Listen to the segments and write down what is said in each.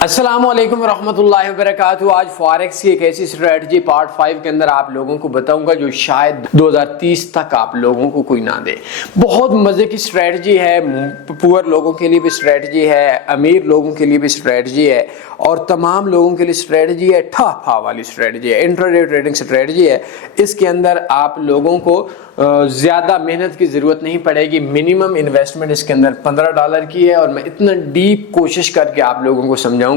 अस्सलाम वालेकुम रहमतुल्लाहि व बरकातुहू। आज फॉरेक्स की एक ऐसी स्ट्रेटजी पार्ट 5 के अंदर आप लोगों को बताऊंगा जो शायद 2030 तक आप लोगों को कोई ना दे। बहुत मज़े की स्ट्रेटजी है, पुअर लोगों के लिए भी स्ट्रेटजी है, अमीर लोगों के लिए भी स्ट्रेटजी है और तमाम लोगों के लिए स्ट्रेटजी है। ठा वाली स्ट्रेटजी है, इंट्राडे ट्रेडिंग स्ट्रेटजी है। इसके अंदर आप लोगों को ज़्यादा मेहनत की ज़रूरत नहीं पड़ेगी। मिनिमम इन्वेस्टमेंट इसके अंदर $15 की है और मैं इतना डीप कोशिश करके आप लोगों को समझाऊंगा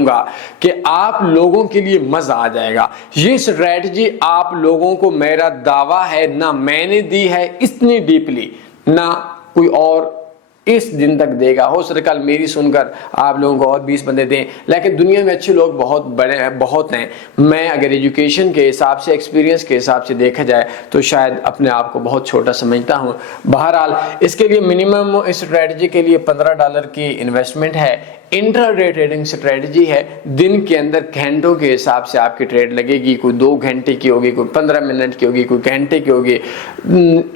कि आप लोगों के लिए मज़ा आ जाएगा। ये स्ट्रैटेजी आप लोगों को, मेरा दावा है, ना मैंने दी है इतनी डीपली, ना कोई और इस दिन तक देगा। हो सकता कल मेरी सुनकर आप लोगों को और 20 बंदे दें, लेकिन दुनिया में अच्छे लोग बहुत हैं। मैं अगर एजुकेशन के हिसाब से, एक्सपीरियंस के हिसाब से देखा जाए तो शायद अपने आप को बहुत छोटा समझता हूं। बहरहाल इसके लिए मिनिमम इस स्ट्रेटजी के लिए $15 की इन्वेस्टमेंट है। इंट्राडे ट्रेडिंग स्ट्रेटजी है। दिन के अंदर घंटों के हिसाब से आपकी ट्रेड लगेगी। कोई 2 घंटे की होगी, कोई 15 मिनट की होगी, कोई घंटे की होगी।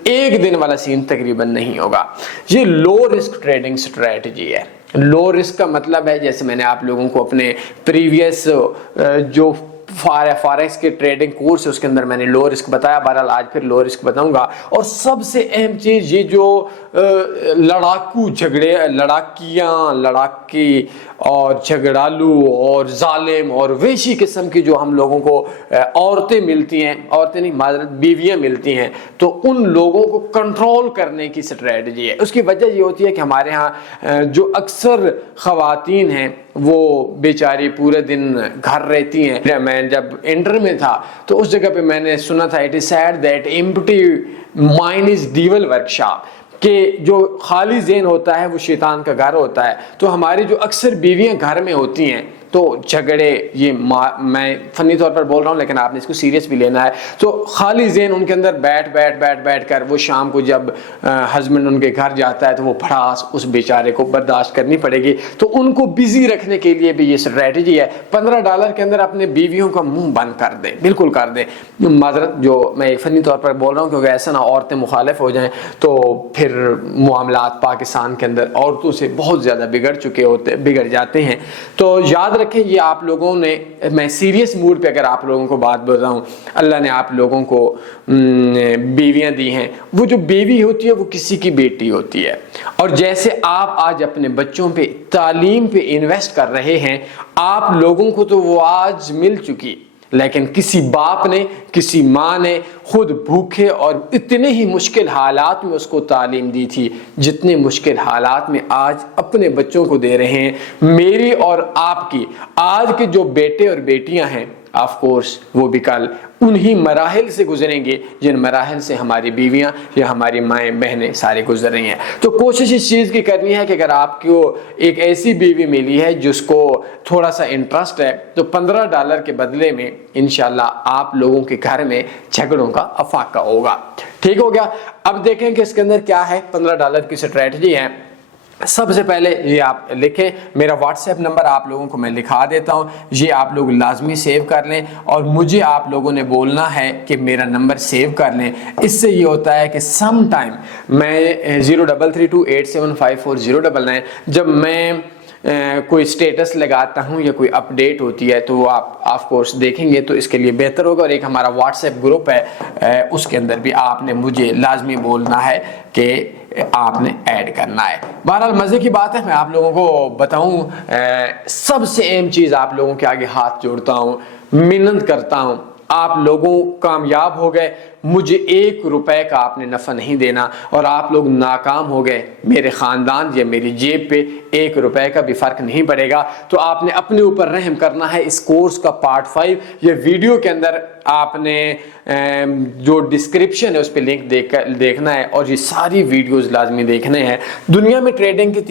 एक दिन वाला सीन तकरीबन नहीं होगा। ये लो रिस्क ट्रेडिंग स्ट्रेटजी है। लो रिस्क का मतलब है, जैसे मैंने आप लोगों को अपने प्रीवियस जो फॉरेक्स के ट्रेडिंग कोर्स है उसके अंदर मैंने लो रिस्क बताया। बहरहाल आज फिर लो रिस्क बताऊंगा। और सबसे अहम चीज, ये जो लड़ाकू झगड़े, लड़ाकी और झगड़ालू और जालिम और वेशी किस्म की जो हम लोगों को औरतें मिलती हैं, औरतें नहीं माजरत बीवियां मिलती हैं, तो उन लोगों को कंट्रोल करने की स्ट्रेटजी है। उसकी वजह ये होती है कि हमारे यहाँ जो अक्सर खवातीन हैं वो बेचारी पूरे दिन घर रहती हैं। मैं जब इंटर में था तो उस जगह पे मैंने सुना था, it is sad that empty mind is devil workshop, कि जो खाली ज़हन होता है वो शैतान का घर होता है। तो हमारी जो अक्सर बीवियां घर में होती हैं तो झगड़े, ये मैं फनी तौर पर बोल रहा हूँ लेकिन आपने इसको सीरियस भी लेना है। तो खाली ज़हन उनके अंदर बैठ कर वो शाम को जब हस्बैंड उनके घर जाता है तो वो भड़ास उस बेचारे को बर्दाश्त करनी पड़ेगी। तो उनको बिजी रखने के लिए भी ये स्ट्रेटजी है। $15 के अंदर अपने बीवियों का मुंह बंद कर दे, बिल्कुल कर दे। माजरत जो मैं फनी तौर पर बोल रहा हूँ, क्योंकि ऐसा ना औरतें मुखालिफ हो जाएं तो फिर मामलात पाकिस्तान के अंदर औरतों से बहुत ज़्यादा बिगड़ जाते हैं। तो याद रखें, ये आप लोगों ने, मैं सीरियस मूड पे अगर आप लोगों को बात बताऊं, अल्लाह ने आप लोगों को बीवियां दी हैं। वो जो बीवी होती है वो किसी की बेटी होती है। और जैसे आप आज अपने बच्चों पे, तालीम पे इन्वेस्ट कर रहे हैं, आप लोगों को तो वो आज मिल चुकी, लेकिन किसी बाप ने, किसी माँ ने खुद भूखे और इतने ही मुश्किल हालात में उसको तालीम दी थी जितने मुश्किल हालात में आज अपने बच्चों को दे रहे हैं। मेरी और आपकी आज के जो बेटे और बेटियां हैं, ऑफ कोर्स वो भी कल उन्हीं मराहिल से गुजरेंगे जिन मराहिल से हमारी बीवियां या हमारी माएँ बहनें सारी गुजर रही हैं। तो कोशिश इस चीज़ की करनी है कि अगर आपको एक ऐसी बीवी मिली है जिसको थोड़ा सा इंटरेस्ट है, तो $15 के बदले में इंशाल्लाह आप लोगों के घर में झगड़ों का अफाका होगा। ठीक हो गया। अब देखें कि इसके अंदर क्या है। $15 की स्ट्रेटजी है। सबसे पहले ये आप लिखें, मेरा व्हाट्सएप नंबर आप लोगों को मैं लिखा देता हूं, ये आप लोग लाजमी सेव कर लें और मुझे आप लोगों ने बोलना है कि मेरा नंबर सेव कर लें। इससे ये होता है कि सम टाइम मैं 0332875409 जब मैं कोई स्टेटस लगाता हूं या कोई अपडेट होती है तो वो आप ऑफ कोर्स देखेंगे, तो इसके लिए बेहतर होगा। और एक हमारा व्हाट्सएप ग्रुप है, उसके अंदर भी आपने मुझे लाजमी बोलना है कि आपने ऐड करना है। बहरहाल मज़े की बात है, मैं आप लोगों को बताऊं, सबसे अहम चीज़ आप लोगों के आगे हाथ जोड़ता हूं, मिन्नत करता हूं, आप लोगों कामयाब हो गए, मुझे $1 का आपने नफ़ा नहीं देना, और आप लोग नाकाम हो गए, मेरे ख़ानदान या मेरी जेब पे $1 का भी फ़र्क नहीं पड़ेगा। तो आपने अपने ऊपर रहम करना है। इस कोर्स का पार्ट 5 ये वीडियो के अंदर आपने जो डिस्क्रिप्शन है उस पर लिंक देखना है और ये सारी वीडियोस लाजमी देखने हैं। दुनिया में ट्रेडिंग की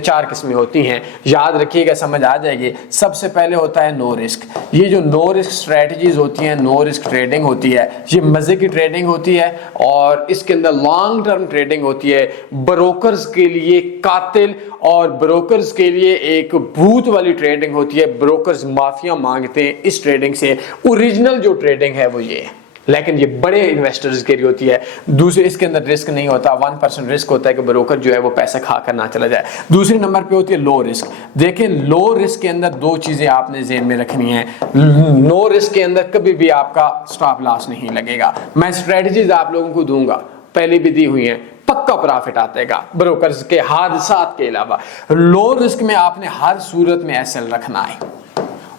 4 किस्में होती हैं, याद रखिएगा, समझ आ जाएगी। सबसे पहले होता है नो रिस्क। ये जो नो रिस्क स्ट्रेटजीज होती हैं, नो रिस्क ट्रेडिंग होती है, ये मज़े की ट्रेडिंग होती है और इसके अंदर लॉन्ग टर्म ट्रेडिंग होती है। ब्रोकर्स के लिए कातिल और ब्रोकर्स के लिए एक भूत वाली ट्रेडिंग होती है। ब्रोकर्स माफिया मांगते हैं इस ट्रेडिंग से। ओरिजिनल जो ट्रेडिंग है वो ये है। लेकिन ये बड़े इन्वेस्टर्स के लिए होती है। दूसरे इसके अंदर रिस्क नहीं होता, 1% रिस्क होता है कि ब्रोकर जो है वो पैसा खा कर ना चला जाए। दूसरे नंबर पे होती है लो रिस्क। देखें, लो रिस्क के अंदर दो चीजें आपने ज़हन में रखनी है। लो रिस्क के अंदर कभी भी आपका स्टॉप लॉस नहीं लगेगा। मैं स्ट्रेटजीज आप लोगों को दूंगा, पहले भी दी हुई है, पक्का प्रॉफिट आएगा ब्रोकर्स के हादसात के अलावा। लो रिस्क में आपने हर सूरत में एसएल रखना है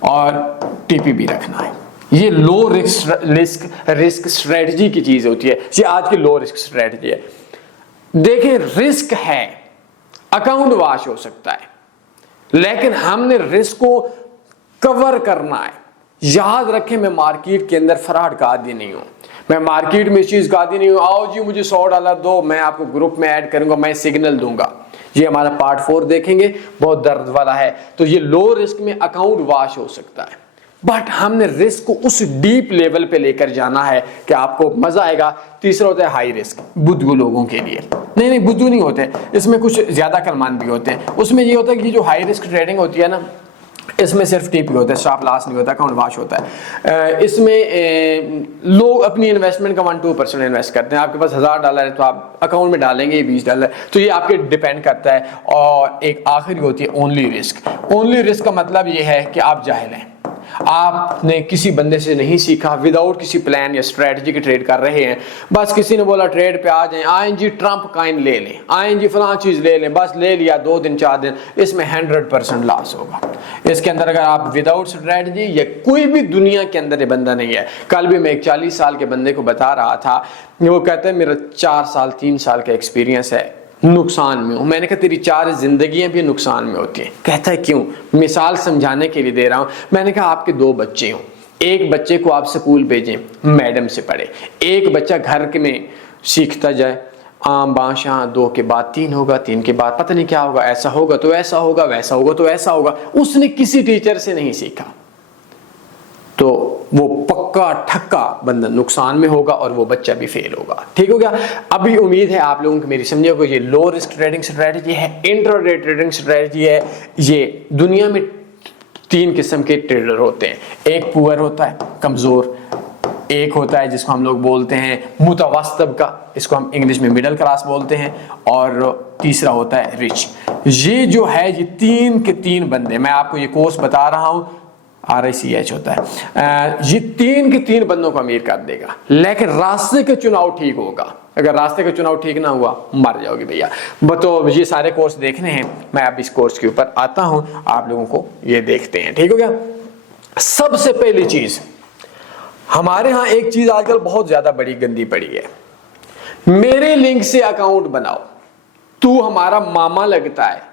और टीपीबी रखना है। ये लो रिस्क स्ट्रेटजी की चीज होती है, ये आज की लो रिस्क स्ट्रेटजी है। देखिए, रिस्क है, अकाउंट वॉश हो सकता है, लेकिन हमने रिस्क को कवर करना है। याद रखें, मैं मार्केट के अंदर फ्रॉड का आदी नहीं हूं, मैं मार्केट में इस चीज का आदी नहीं हूं, आओ जी मुझे $100 दो, मैं आपको ग्रुप में ऐड करूंगा, मैं सिग्नल दूंगा। ये हमारा पार्ट 4 देखेंगे, बहुत दर्द वाला है। तो ये लो रिस्क में अकाउंट वॉश हो सकता है, बट हमने रिस्क को उस डीप लेवल पे लेकर जाना है कि आपको मजा आएगा। तीसरा होता है हाई रिस्क, बुद्धू लोगों के लिए। नहीं, बुद्धू नहीं होते, इसमें कुछ ज्यादा कलमान भी होते हैं। उसमें ये होता है कि जो हाई रिस्क ट्रेडिंग होती है ना, इसमें सिर्फ टीपी होता है, स्टॉप लॉस नहीं होता, अकाउंट वॉश होता है। इसमें लोग अपनी इन्वेस्टमेंट का 1-2% इन्वेस्ट करते हैं। आपके पास $1000 है तो आप अकाउंट में डालेंगे $20, तो ये आपके डिपेंड करता है। और एक आखिरी होती है ओनली रिस्क। ओनली रिस्क का मतलब ये है कि आप जाहिल हैं, आपने किसी बंदे से नहीं सीखा, विदाउट किसी प्लान या स्ट्रेटजी के ट्रेड कर रहे हैं। बस किसी ने बोला ट्रेड पे आ जाएं, आएं जी ट्रंप कॉइन ले लें, आएं जी फलां चीज ले लें, बस ले लिया 2 दिन 4 दिन, इसमें 100% लॉस होगा। इसके अंदर अगर आप विदाउट स्ट्रेटजी, या कोई भी दुनिया के अंदर ये बंदा नहीं है। कल भी मैं एक 40 साल के बंदे को बता रहा था, वो कहता है मेरा 3 साल का एक्सपीरियंस है, नुकसान में हूं। मैंने कहा तेरी 4 जिंदगियां भी नुकसान में होती हैं। कहता है क्यों? मिसाल समझाने के लिए दे रहा हूं। मैंने कहा आपके 2 बच्चे हों, एक बच्चे को आप स्कूल भेजें, मैडम से पढ़े, एक बच्चा घर के में सीखता जाए, आम बादशाह 2 के बाद 3 होगा, 3 के बाद पता नहीं क्या होगा, ऐसा होगा तो ऐसा होगा, वैसा होगा तो ऐसा होगा। उसने किसी टीचर से नहीं सीखा, तो वो पक्का ठक्का बंदा नुकसान में होगा और वो बच्चा भी फेल होगा। ठीक हो गया? अभी उम्मीद है आप लोगों को मेरी समझिएगा। ये लो रिस्क ट्रेडिंग स्ट्रेटजी है, इंट्राडे ट्रेडिंग स्ट्रेटजी है। ये दुनिया में 3 किस्म के ट्रेडर होते हैं। एक पुअर होता है, कमजोर, एक होता है जिसको हम लोग बोलते हैं मुतवस्तित का, इसको हम इंग्लिश में मिडिल क्लास बोलते हैं, और तीसरा होता है रिच। ये जो है, ये 3 के 3 बंदे, मैं आपको ये कोर्स बता रहा हूं, RICH होता है। ये 3 के 3 बंदों को अमीर कर देगा, लेकिन रास्ते का चुनाव ठीक होगा। अगर रास्ते का चुनाव ठीक ना हुआ, मर जाओगे भैया। तो ये सारे कोर्स देखने हैं, मैं अब इस कोर्स के ऊपर आता हूं, आप लोगों को ये देखते हैं। ठीक हो गया? सबसे पहली चीज, हमारे यहां एक चीज आजकल बहुत ज्यादा बड़ी गंदी पड़ी है, मेरे लिंक से अकाउंट बनाओ, तू हमारा मामा लगता है।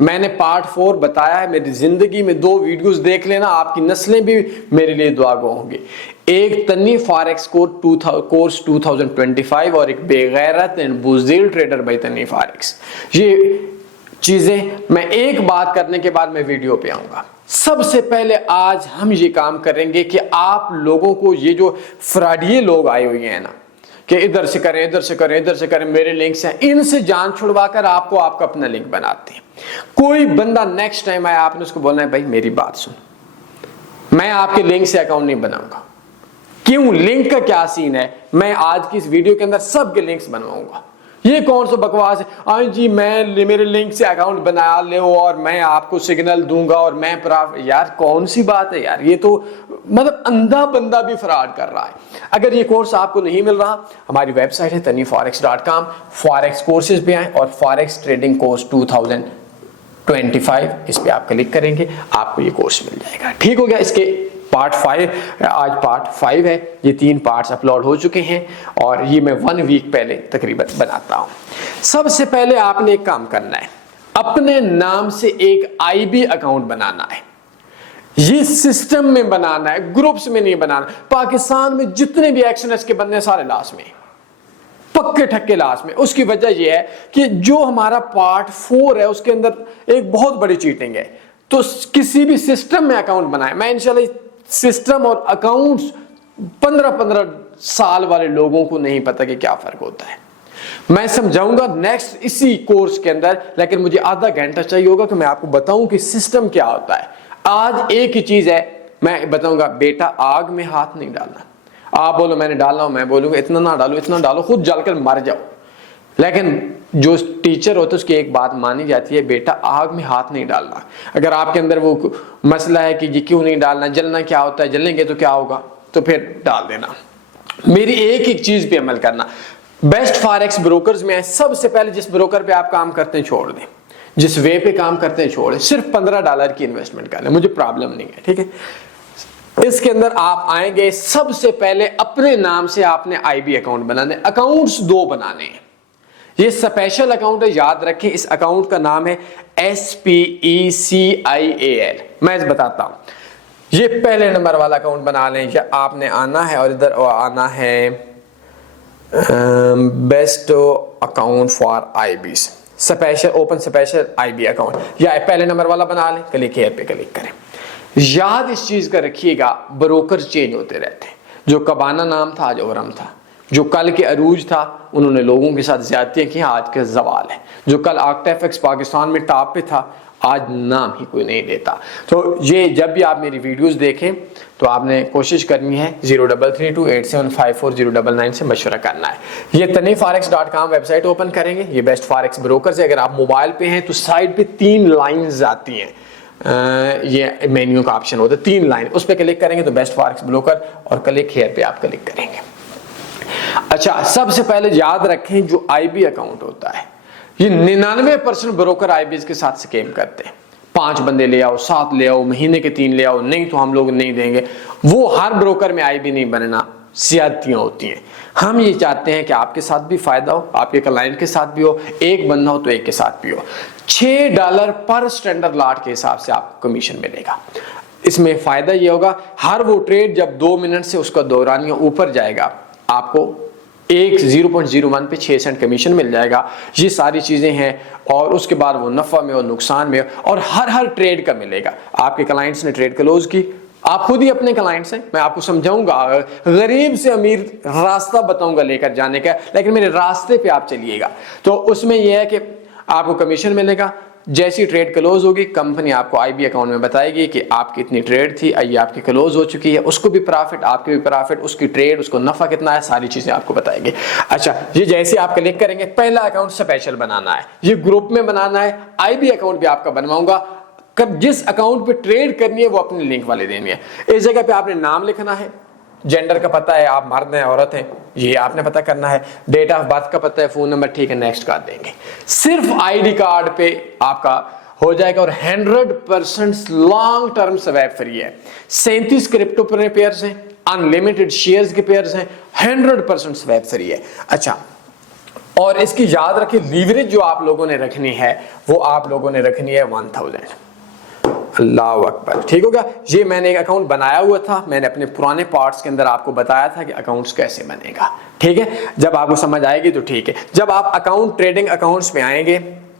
मैंने पार्ट 4 बताया है, मेरी जिंदगी में 2 वीडियोस देख लेना, आपकी नस्लें भी मेरे लिए दुआ गो होंगे। एक तन्नी फॉरेक्स कोर्स 2025 और एक बेगैरत एंड बुज़दिल ट्रेडर बाय तन्नी फॉरेक्स। ये चीजें मैं एक बात करने के बाद मैं वीडियो पे आऊंगा। सबसे पहले आज हम ये काम करेंगे कि आप लोगों को, ये जो फ्रॉडिये लोग आए हुए हैं ना, कि इधर से करें, इधर से करें, इधर से करें, मेरे लिंक्स हैं, इनसे जान छुड़वाकर आपको आपका अपना लिंक बनाते हैं। कोई बंदा नेक्स्ट टाइम आया, आपने उसको बोलना है भाई मेरी बात सुन, मैं आपके लिंक से अकाउंट नहीं बनाऊंगा। क्यों? लिंक का क्या सीन है, मैं आज की इस वीडियो के अंदर सबके लिंक्स बनवाऊंगा। ये कौन सा बकवास है, आई जी मैं मेरे लिंक से अकाउंट बना ले और मैं आपको सिग्नल दूंगा और मैं यार कौन सी बात है यार, ये तो मतलब अंधा बंदा भी फ्रॉड कर रहा है। अगर ये कोर्स आपको नहीं मिल रहा, हमारी वेबसाइट है tanniforex.com, फॉरेक्स कोर्सेज पे आए और फॉरेक्स ट्रेडिंग कोर्स 2025, इस पे आप क्लिक करेंगे, आपको ये कोर्स मिल जाएगा। ठीक हो गया? इसके पार्ट 5, आज पार्ट 5 है, ये 3 पार्ट्स अपलोड हो चुके हैं और ये मैं 1 वीक पहले तकरीबन बनाता हूं। सबसे पहले आपने एक काम करना है, अपने नाम से एक IB अकाउंट बनाना है। ये सिस्टम में बनाना है, ग्रुप्स में नहीं बनाना। पाकिस्तान में जितने भी एक्शनर्स के बंदे सारे लास्ट में, पक्के ठक्के लास्ट में। उसकी वजह यह है कि जो हमारा पार्ट 4 है उसके अंदर एक बहुत बड़ी चीटिंग है। तो किसी भी सिस्टम में अकाउंट बनाए, मैं इंशाल्लाह सिस्टम और अकाउंट्स 15-15 साल वाले लोगों को नहीं पता कि क्या फर्क होता है, मैं समझाऊंगा नेक्स्ट इसी कोर्स के अंदर, लेकिन मुझे आधा घंटा चाहिए होगा कि मैं आपको बताऊं कि सिस्टम क्या होता है। आज एक ही चीज है मैं बताऊंगा, बेटा आग में हाथ नहीं डालना। आप बोलो मैंने डालना हो, मैं बोलूँगा इतना ना डालो, इतना डालो, खुद जलकर मर जाओ। लेकिन जो टीचर होता है उसकी एक बात मानी जाती है, बेटा आग में हाथ नहीं डालना। अगर आपके अंदर वो मसला है कि ये क्यों नहीं डालना, जलना क्या होता है, जलेंगे तो क्या होगा, तो फिर डाल देना। मेरी एक एक चीज पे अमल करना। बेस्ट फॉरेक्स ब्रोकर्स में है, सबसे पहले जिस ब्रोकर पे आप काम करते हैं छोड़ दें, जिस वे पे काम करते हैं छोड़ दें, सिर्फ $15 की इन्वेस्टमेंट कर लें, मुझे प्रॉब्लम नहीं है, ठीक है। इसके अंदर आप आएंगे, सबसे पहले अपने नाम से आपने IB अकाउंट बनाने। अकाउंट्स 2 बनाने हैं, ये स्पेशल अकाउंट है, याद रखें। इस अकाउंट का नाम है SPECIAL। मैं बताता हूं, ये पहले नंबर वाला अकाउंट बना लें। या आपने आना है और इधर आना है best account for IBs, special open special IB account, या पहले नंबर वाला बना लें, क्लिक हियर पे क्लिक करें। याद इस चीज का रखिएगा, ब्रोकर चेंज होते रहते हैं। जो कबाना नाम था आज औरम था, जो कल के अरूज था उन्होंने लोगों के साथ ज्यादतियां की, आज के जवाल है। जो कल ऑक्टेफेक्स पाकिस्तान में टॉप पे था, आज नाम ही कोई नहीं लेता। तो ये जब भी आप मेरी वीडियोस देखें तो आपने कोशिश करनी है 0332875409 से मशवरा करना है। ये tanifforex.com वेबसाइट ओपन करेंगे, ये बेस्ट फॉरेक्स ब्रोकर है। अगर आप मोबाइल पे हैं तो साइड पे 3 लाइंस आती हैं, ये मेन्यू का ऑप्शन होता है, 3 लाइन, उस पर क्लिक करेंगे तो बेस्ट फॉरेक्स ब्रोकर, और क्लिक हियर पे आप क्लिक करेंगे। अच्छा, सबसे पहले याद रखें जो IB अकाउंट होता है, ये 99% ब्रोकर IBs के साथ स्कैम करते हैं। 5 बंदे ले आओ, 7 ले आओ, महीने के 3 ले आओ, नहीं तो हम लोग नहीं देंगे। वो हर ब्रोकर में IB नहीं बनना, ज्यादतियां होती हैं। हम ये चाहते हैं कि आपके साथ भी फायदा हो, आपके क्लाइंट के साथ भी हो, एक बंदा हो तो एक के साथ भी हो। $6 पर स्टैंडर्ड लॉट के हिसाब से आपको कमीशन मिलेगा। इसमें फायदा ये होगा, हर वो ट्रेड जब 2 मिनट से उसका दौरानिया ऊपर जाएगा, आपको 0.01 पे 6 सेंट कमीशन मिल जाएगा। ये सारी चीजें हैं, और उसके बाद वो नफा में और नुकसान में, और हर ट्रेड का मिलेगा। आपके क्लाइंट्स ने ट्रेड क्लोज की, आप खुद ही अपने क्लाइंट्स हैं, मैं आपको समझाऊंगा, गरीब से अमीर रास्ता बताऊंगा लेकर जाने का, लेकिन मेरे रास्ते पे आप चलिएगा तो उसमें यह है कि आपको कमीशन मिलेगा। जैसी ट्रेड क्लोज होगी, कंपनी आपको IB अकाउंट में बताएगी कि आपकी इतनी ट्रेड थी, ये आपकी क्लोज हो चुकी है, उसको भी प्रॉफिट, आपके भी प्रॉफिट, उसकी ट्रेड, उसको नफा कितना है, सारी चीजें आपको बताएगी। अच्छा, ये जैसे आप क्लिक करेंगे, पहला अकाउंट स्पेशल बनाना है, ये ग्रुप में बनाना है। IB अकाउंट भी आपका बनवाऊंगा, जिस अकाउंट पे ट्रेड करनी है वो अपने लिंक वाले देनी है। इस जगह पे आपने नाम लिखना है, जेंडर का पता है, आप मर्द हैं औरत हैं, ये आपने पता करना है, डेट ऑफ बर्थ का पता है, फोन नंबर, ठीक है, नेक्स्ट कर देंगे। सिर्फ ID कार्ड पे आपका हो जाएगा, और 100% लॉन्ग टर्म स्वैप फ्री है। 37 क्रिप्टो पेयर्स हैं, अनलिमिटेड शेयर्स के पेयर्स हैं, 100% स्वैप फ्री है। अच्छा, और इसकी याद रखिए, लीवरेज जो आप लोगों ने रखनी है वो आप लोगों ने रखनी है 1000। अल्लाह अकबर, ठीक होगा। ये मैंने एक अकाउंट बनाया हुआ था, मैंने अपने पुराने पार्ट्स के अंदर आपको बताया था कि अकाउंट्स कैसे बनेगा, ठीक है। जब आपको समझ आएगी तो ठीक है। जब आप अकाउंट ट्रेडिंग अकाउंट्स पे आएंगे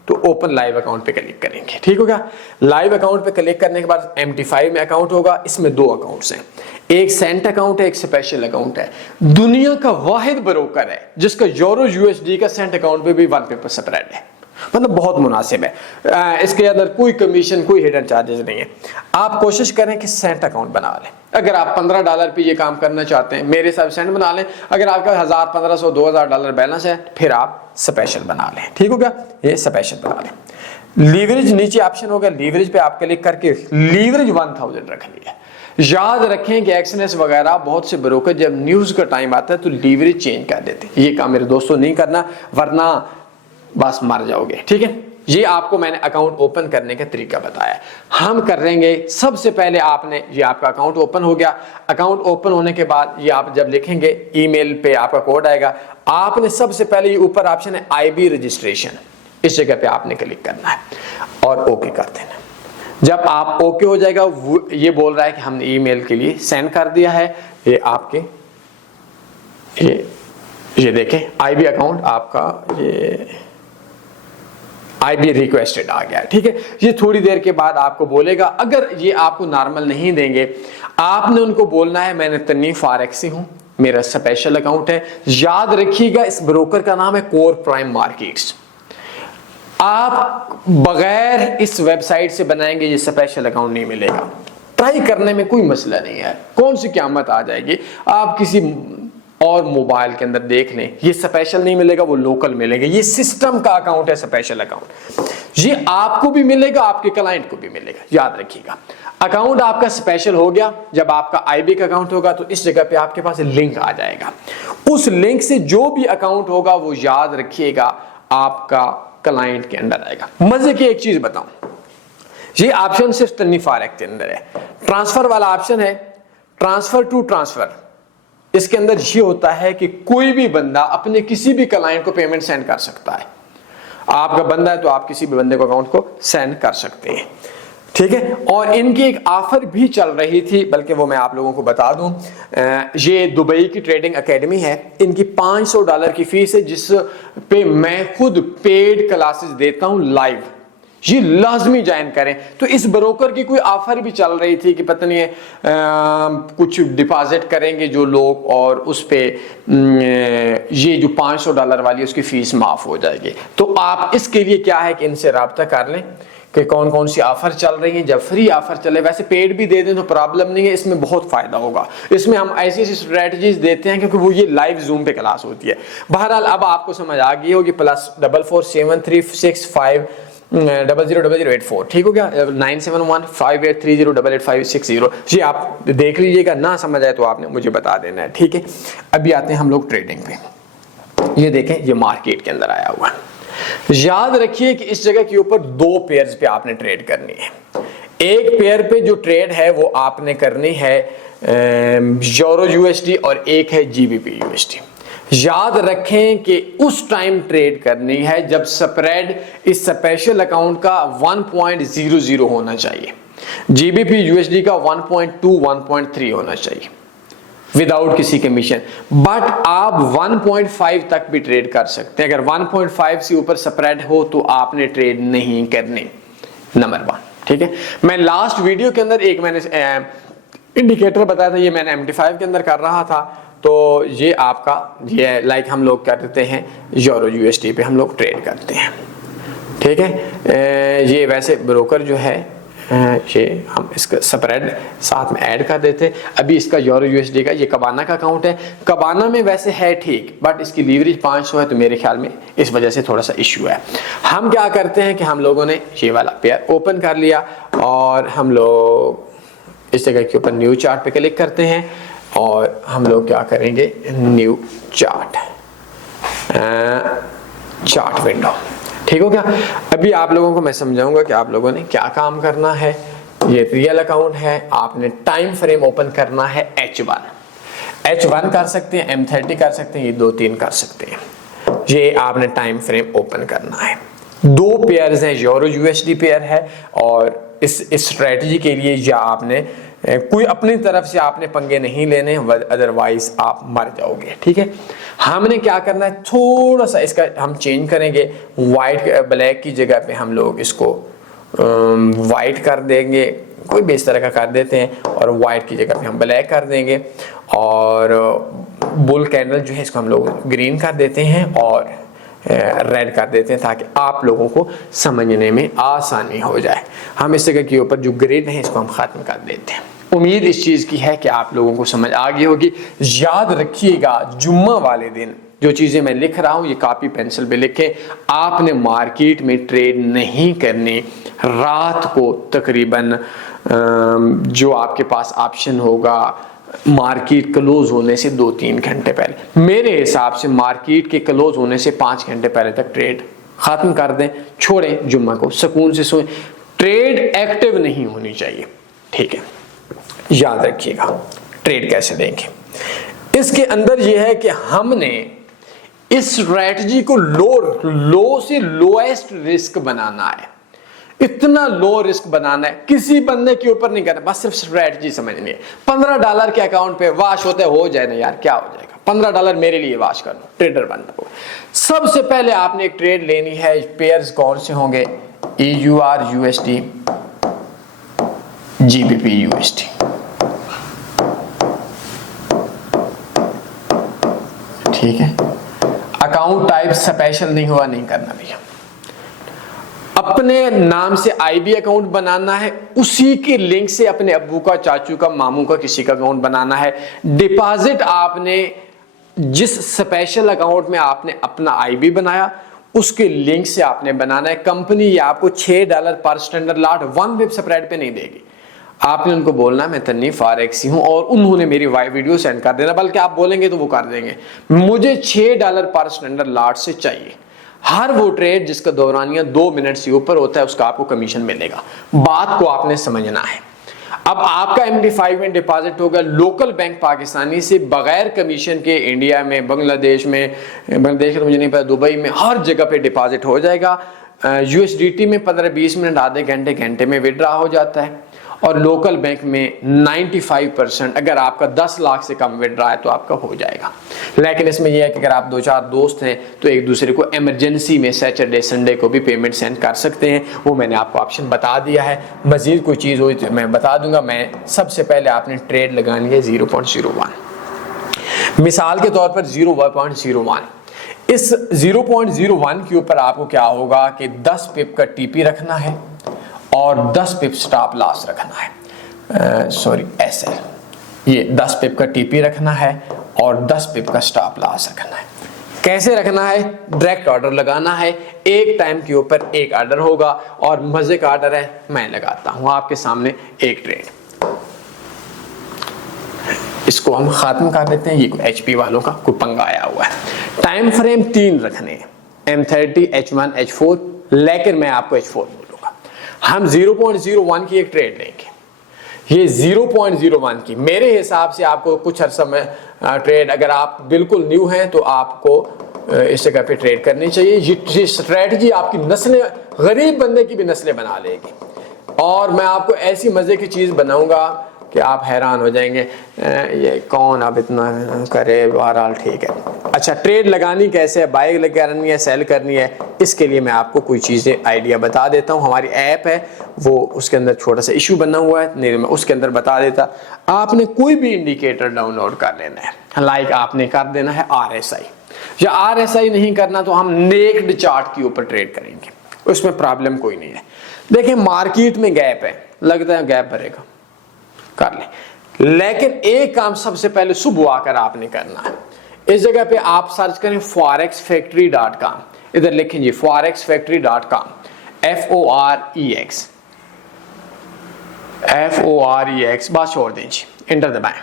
तो ओपन लाइव अकाउंट पे क्लिक करेंगे, ठीक होगा। लाइव अकाउंट पे क्लिक करने के बाद MT5 में अकाउंट होगा, इसमें 2 अकाउंट्स हैं, एक सेंट अकाउंट है, एक स्पेशल अकाउंट है। दुनिया का वाहिद ब्रोकर है जिसका यूरो USD का सेंट अकाउंट पे भी 1 पेपर स्प्रेड है, मतलब बहुत मुनासिब है। इसके अंदर कोई कमीशन, कोई हिडन चार्जेस नहीं है। आप कोशिश करें कि सेंट अकाउंट बना लें। अगर आप $15 पे ये काम करना चाहते हैं, मेरे साथ सेंट बना लें। अगर आपका 1000, 1500, $2000 बैलेंस है, फिर आप स्पेशल बना लें, ठीक होगा। ये स्पेशल बना लें। लीवरेज नीचे ऑप्शन होगा, लीवरेज पे आप क्लिक करके लीवरेज 1000 रख लिया। याद रखें कि एक्सनेस वगैरह बहुत से ब्रोकर जब न्यूज का टाइम आता है तो लीवरेज चेंज कर देते हैं। ये काम मेरे दोस्तों नहीं करना, वरना बस मर जाओगे, ठीक है। ये आपको मैंने अकाउंट ओपन करने का तरीका बताया, हम कर लेंगे। सबसे पहले आपने, ये आपका अकाउंट ओपन हो गया। अकाउंट ओपन होने के बाद ये आप जब लिखेंगे, ईमेल पे आपका कोड आएगा। आपने सबसे पहले ये ऊपर ऑप्शन है IB रजिस्ट्रेशन, इस जगह पे आपने क्लिक करना है और ओके कर देना। जब आप ओके हो जाएगा, ये बोल रहा है कि हमने ईमेल के लिए सेंड कर दिया है। ये आपके ये देखें, IB अकाउंट आपका ये IB रिक्वेस्टेड आ गया, ठीक है। ये थोड़ी देर के बाद आपको बोलेगा। अगर ये आपको नॉर्मल नहीं देंगे, आपने उनको बोलना है मैंने तनीफ फॉरेक्स से हूं, मेरा स्पेशल अकाउंट है। याद रखिएगा, इस ब्रोकर का नाम है कोर प्राइम मार्केट्स। आप बगैर इस वेबसाइट से बनाएंगे ये स्पेशल अकाउंट नहीं मिलेगा। ट्राई करने में कोई मसला नहीं है, कौन सी क़यामत आ जाएगी। आप किसी और मोबाइल के अंदर देख लें, ये स्पेशल नहीं मिलेगा, वो लोकल मिलेगा। ये सिस्टम का अकाउंट है, स्पेशल अकाउंट। ये आपको भी मिलेगा, आपके क्लाइंट को भी मिलेगा, याद रखिएगा। अकाउंट आपका स्पेशल हो गया जब आपका आईबी का अकाउंट होगा, तो इस जगह पे आपके पास लिंक आ जाएगा। उस लिंक से जो भी अकाउंट होगा वो याद रखिएगा आपका क्लाइंट के अंदर आएगा। मजे की एक चीज बताऊं, ये ऑप्शन सिर्फ तन्नी फारेक के अंदर है। ट्रांसफर वाला ऑप्शन है, ट्रांसफर टू ट्रांसफर। इसके अंदर ये होता है कि कोई भी बंदा अपने किसी भी क्लाइंट को पेमेंट सेंड कर सकता है। आपका बंदा है तो आप किसी भी बंदे को अकाउंट को सेंड कर सकते हैं, ठीक है। और इनकी एक ऑफर भी चल रही थी, बल्कि वो मैं आप लोगों को बता दूं, ये दुबई की ट्रेडिंग एकेडमी है, इनकी $500 की फीस है, जिस पे मैं खुद पेड क्लासेस देता हूं लाइव। ये लाजमी ज्वाइन करें। तो इस ब्रोकर की कोई ऑफर भी चल रही थी कि पता नहीं कुछ डिपॉजिट करेंगे जो लोग, और उस पे ये जो $500 वाली उसकी फीस माफ हो जाएगी। तो आप इसके लिए क्या है कि इनसे रब्ता कर लें कि कौन कौन सी ऑफर चल रही है। जब फ्री ऑफर चले, वैसे पेड भी दे दें तो प्रॉब्लम नहीं है, इसमें बहुत फायदा होगा। इसमें हम ऐसी ऐसी स्ट्रेटजीज देते हैं क्योंकि वो ये लाइव जूम पे क्लास होती है। बहरहाल अब आपको समझ आ गई होगी। +44 736 5000084, ठीक हो गया। 971583088560। जी आप देख लीजिएगा, ना समझ आए तो आपने मुझे बता देना है, ठीक है। अभी आते हैं हम लोग ट्रेडिंग पे। ये देखें, ये मार्केट के अंदर आया हुआ है। याद रखिए कि इस जगह के ऊपर 2 पेयर्स पे आपने ट्रेड करनी है। एक पेयर पे जो ट्रेड है वो आपने करनी है यूरो यूएसडी, और एक है जीबीपी यूएसडी। याद रखें कि उस टाइम ट्रेड करनी है जब स्प्रेड इस स्पेशल अकाउंट का 1.00 होना चाहिए, जीबीपी यूएसडी का 1.2 1.3 होना चाहिए विदाउट किसी कमीशन। बट आप 1.5 तक भी ट्रेड कर सकते हैं। अगर 1.5 से ऊपर स्प्रेड हो तो आपने ट्रेड नहीं करनी, नंबर 1, ठीक है। मैं लास्ट वीडियो के अंदर एक मैंने इंडिकेटर बताया था, ये मैंने MT5 के अंदर कर रहा था। तो ये आपका ये लाइक हम लोग करते हैं यूरो यूएसडी पे हम लोग ट्रेड करते हैं, ठीक है। ये वैसे ब्रोकर जो है ये हम इसका स्प्रेड साथ में ऐड कर देते। अभी इसका यूरो यूएसडी का ये कबाना का अकाउंट है। कबाना में वैसे है ठीक, बट इसकी लीवरेज 500 है, तो मेरे ख्याल में इस वजह से थोड़ा सा इश्यू है। हम क्या करते हैं कि हम लोगों ने ये वाला पेयर ओपन कर लिया, और हम लोग इस जगह के ऊपर न्यू चार्ट पे क्लिक करते हैं, और हम लोग क्या करेंगे, न्यू चार्ट विंडो, ठीक हो गया। अभी आप लोगों को मैं समझाऊंगा कि आप लोगों ने क्या काम करना है। ये रियल अकाउंट है, आपने टाइम फ्रेम ओपन करना है H1 कर सकते हैं, M30 कर सकते हैं, ये 2-3 कर सकते हैं। ये आपने टाइम फ्रेम ओपन करना है। 2 पेयर्स हैं, यूरो यूएसडी पेयर है, और इस स्ट्रेटजी के लिए या आपने कोई अपनी तरफ से आपने पंगे नहीं लेने, अदरवाइज आप मर जाओगे, ठीक है। हमने क्या करना है, थोड़ा सा इसका हम चेंज करेंगे। ब्लैक की जगह पे हम लोग इसको वाइट कर देंगे, कोई भी इस तरह का कर देते हैं, और वाइट की जगह पे हम ब्लैक कर देंगे, और बुल कैंडल जो है इसको हम लोग ग्रीन कर देते हैं और रेड कर देते हैं, ताकि आप लोगों को समझने में आसानी हो जाए। हम इस जगह के ऊपर जो ग्रीन है इसको हम खत्म कर देते हैं। उम्मीद इस चीज़ की है कि आप लोगों को समझ आ गई होगी। याद रखिएगा, जुम्मा वाले दिन जो चीज़ें मैं लिख रहा हूँ ये कॉपी पेंसिल पे लिखे। आपने मार्केट में ट्रेड नहीं करनी। रात को तकरीबन जो आपके पास ऑप्शन होगा मार्केट क्लोज होने से 2-3 घंटे पहले, मेरे हिसाब से मार्केट के क्लोज होने से 5 घंटे पहले तक ट्रेड खत्म कर दें, छोड़ें, जुम्मा को सुकून से सोएं। ट्रेड एक्टिव नहीं होनी चाहिए, ठीक है। याद रखिएगा ट्रेड कैसे देंगे। इसके अंदर यह है कि हमने इस स्ट्रैटेजी को लो से लोएस्ट रिस्क बनाना है। इतना लो रिस्क बनाना है, किसी बंदे के ऊपर नहीं करना, बस सिर्फ स्ट्रैटेजी समझनी है। $15 के अकाउंट पे वाश होते हो जाए ना यार, क्या हो जाएगा। $15 मेरे लिए वाश कर लो, ट्रेडर बनना होगा। सबसे पहले आपने एक ट्रेड लेनी है। पेयर्स कौन से होंगे, EUR USD, GBP USD, ठीक है। अकाउंट टाइप स्पेशल नहीं हुआ, नहीं करना भैया। अपने नाम से आईबी अकाउंट बनाना है, उसी के लिंक से अपने अब्बू का, चाचू का, मामू का, किसी का अकाउंट बनाना है। डिपॉजिट आपने जिस स्पेशल अकाउंट में आपने अपना आईबी बनाया उसके लिंक से आपने बनाना है। कंपनी ये आपको $6 पर स्टैंडर्ड लॉट 1 बिप स्प्रेड पे नहीं देगी। आपने उनको बोलना मैं तन्नी फॉरेक्सी हूं और उन्होंने मेरी वीडियो सेंड कर देना, बल्कि आप बोलेंगे तो वो कर देंगे। मुझे $6 पर स्टैंडर्ड लॉट से चाहिए। हर वो ट्रेड जिसका दौरानिया 2 मिनट से ऊपर होता है उसका आपको कमीशन मिलेगा। बात को आपने समझना है। अब आपका MD5 में डिपॉजिट होगा लोकल बैंक पाकिस्तानी से बगैर कमीशन के। इंडिया में, बांग्लादेश में, बांग्लादेश का मुझे नहीं पता, दुबई में, हर जगह पे डिपॉजिट हो जाएगा। USDT में 15-20 मिनट, आधे घंटे, घंटे में विड्रॉ हो जाता है। और लोकल बैंक में 95% अगर आपका 10 लाख से कम विड्रॉ है तो आपका हो जाएगा। लेकिन इसमें यह है कि अगर आप 2-4 दोस्त हैं तो एक दूसरे को इमरजेंसी में सैटरडे संडे को भी पेमेंट सेंड कर सकते हैं। वो मैंने आपको ऑप्शन बता दिया है। मजीद कोई चीज़ हो तो मैं बता दूंगा। मैं सबसे पहले आपने ट्रेड लगानी है 0.01। मिसाल के तौर पर 0.01। इस 0.01 के ऊपर आपको क्या होगा कि 10 पिप का टीपी रखना है और 10 पिप स्टॉप लॉस रखना है। SL ये 10 पिप का टीपी रखना है और 10 पिप का स्टॉप लॉस रखना है। कैसे रखना है? डायरेक्ट ऑर्डर लगाना है। एक टाइम के ऊपर एक ऑर्डर होगा और मजे का ऑर्डर है, मैं लगाता हूं आपके सामने एक ट्रेड। इसको हम खत्म कर देते हैं। ये HP वालों का कोई पंगा आया हुआ है। टाइम फ्रेम 3 रखने हैं, M30, H1, H4, लेकिन मैं आपको H4 बोलूंगा। हम 0.01 की एक ट्रेड लेंगे। ये 0.01 की मेरे हिसाब से आपको कुछ अर्सा में ट्रेड, अगर आप बिल्कुल न्यू हैं तो आपको इस जगह पे ट्रेड करनी चाहिए। ये स्ट्रेटजी आपकी नस्लें, गरीब बंदे की भी नस्लें बना लेगी। और मैं आपको ऐसी मजे की चीज बनाऊंगा कि आप हैरान हो जाएंगे, ये कौन अब इतना करे। बहरहाल ठीक है। अच्छा, ट्रेड लगानी कैसे है, बाय करनी है, सेल करनी है, इसके लिए मैं आपको कोई चीज़ें आइडिया बता देता हूँ। हमारी ऐप है वो, उसके अंदर छोटा सा इशू बना हुआ है, नहीं मैं उसके अंदर बता देता। आपने कोई भी इंडिकेटर डाउनलोड कर लेना है। लाइक आपने कर देना है RSI, या RSI नहीं करना तो हम नेक्ड चार्ट के ऊपर ट्रेड करेंगे, उसमें प्रॉब्लम कोई नहीं है। देखिए मार्केट में गैप है, लगता है गैप भरेगा, कर ले। लेकिन एक काम सबसे पहले सुबह आकर आपने करना है। इस जगह पे आप सर्च करें forexfactory.com, इधर लिखें जी forexfactory.com, FOREX, बात छोड़ दें जी, इंटर दबाएं।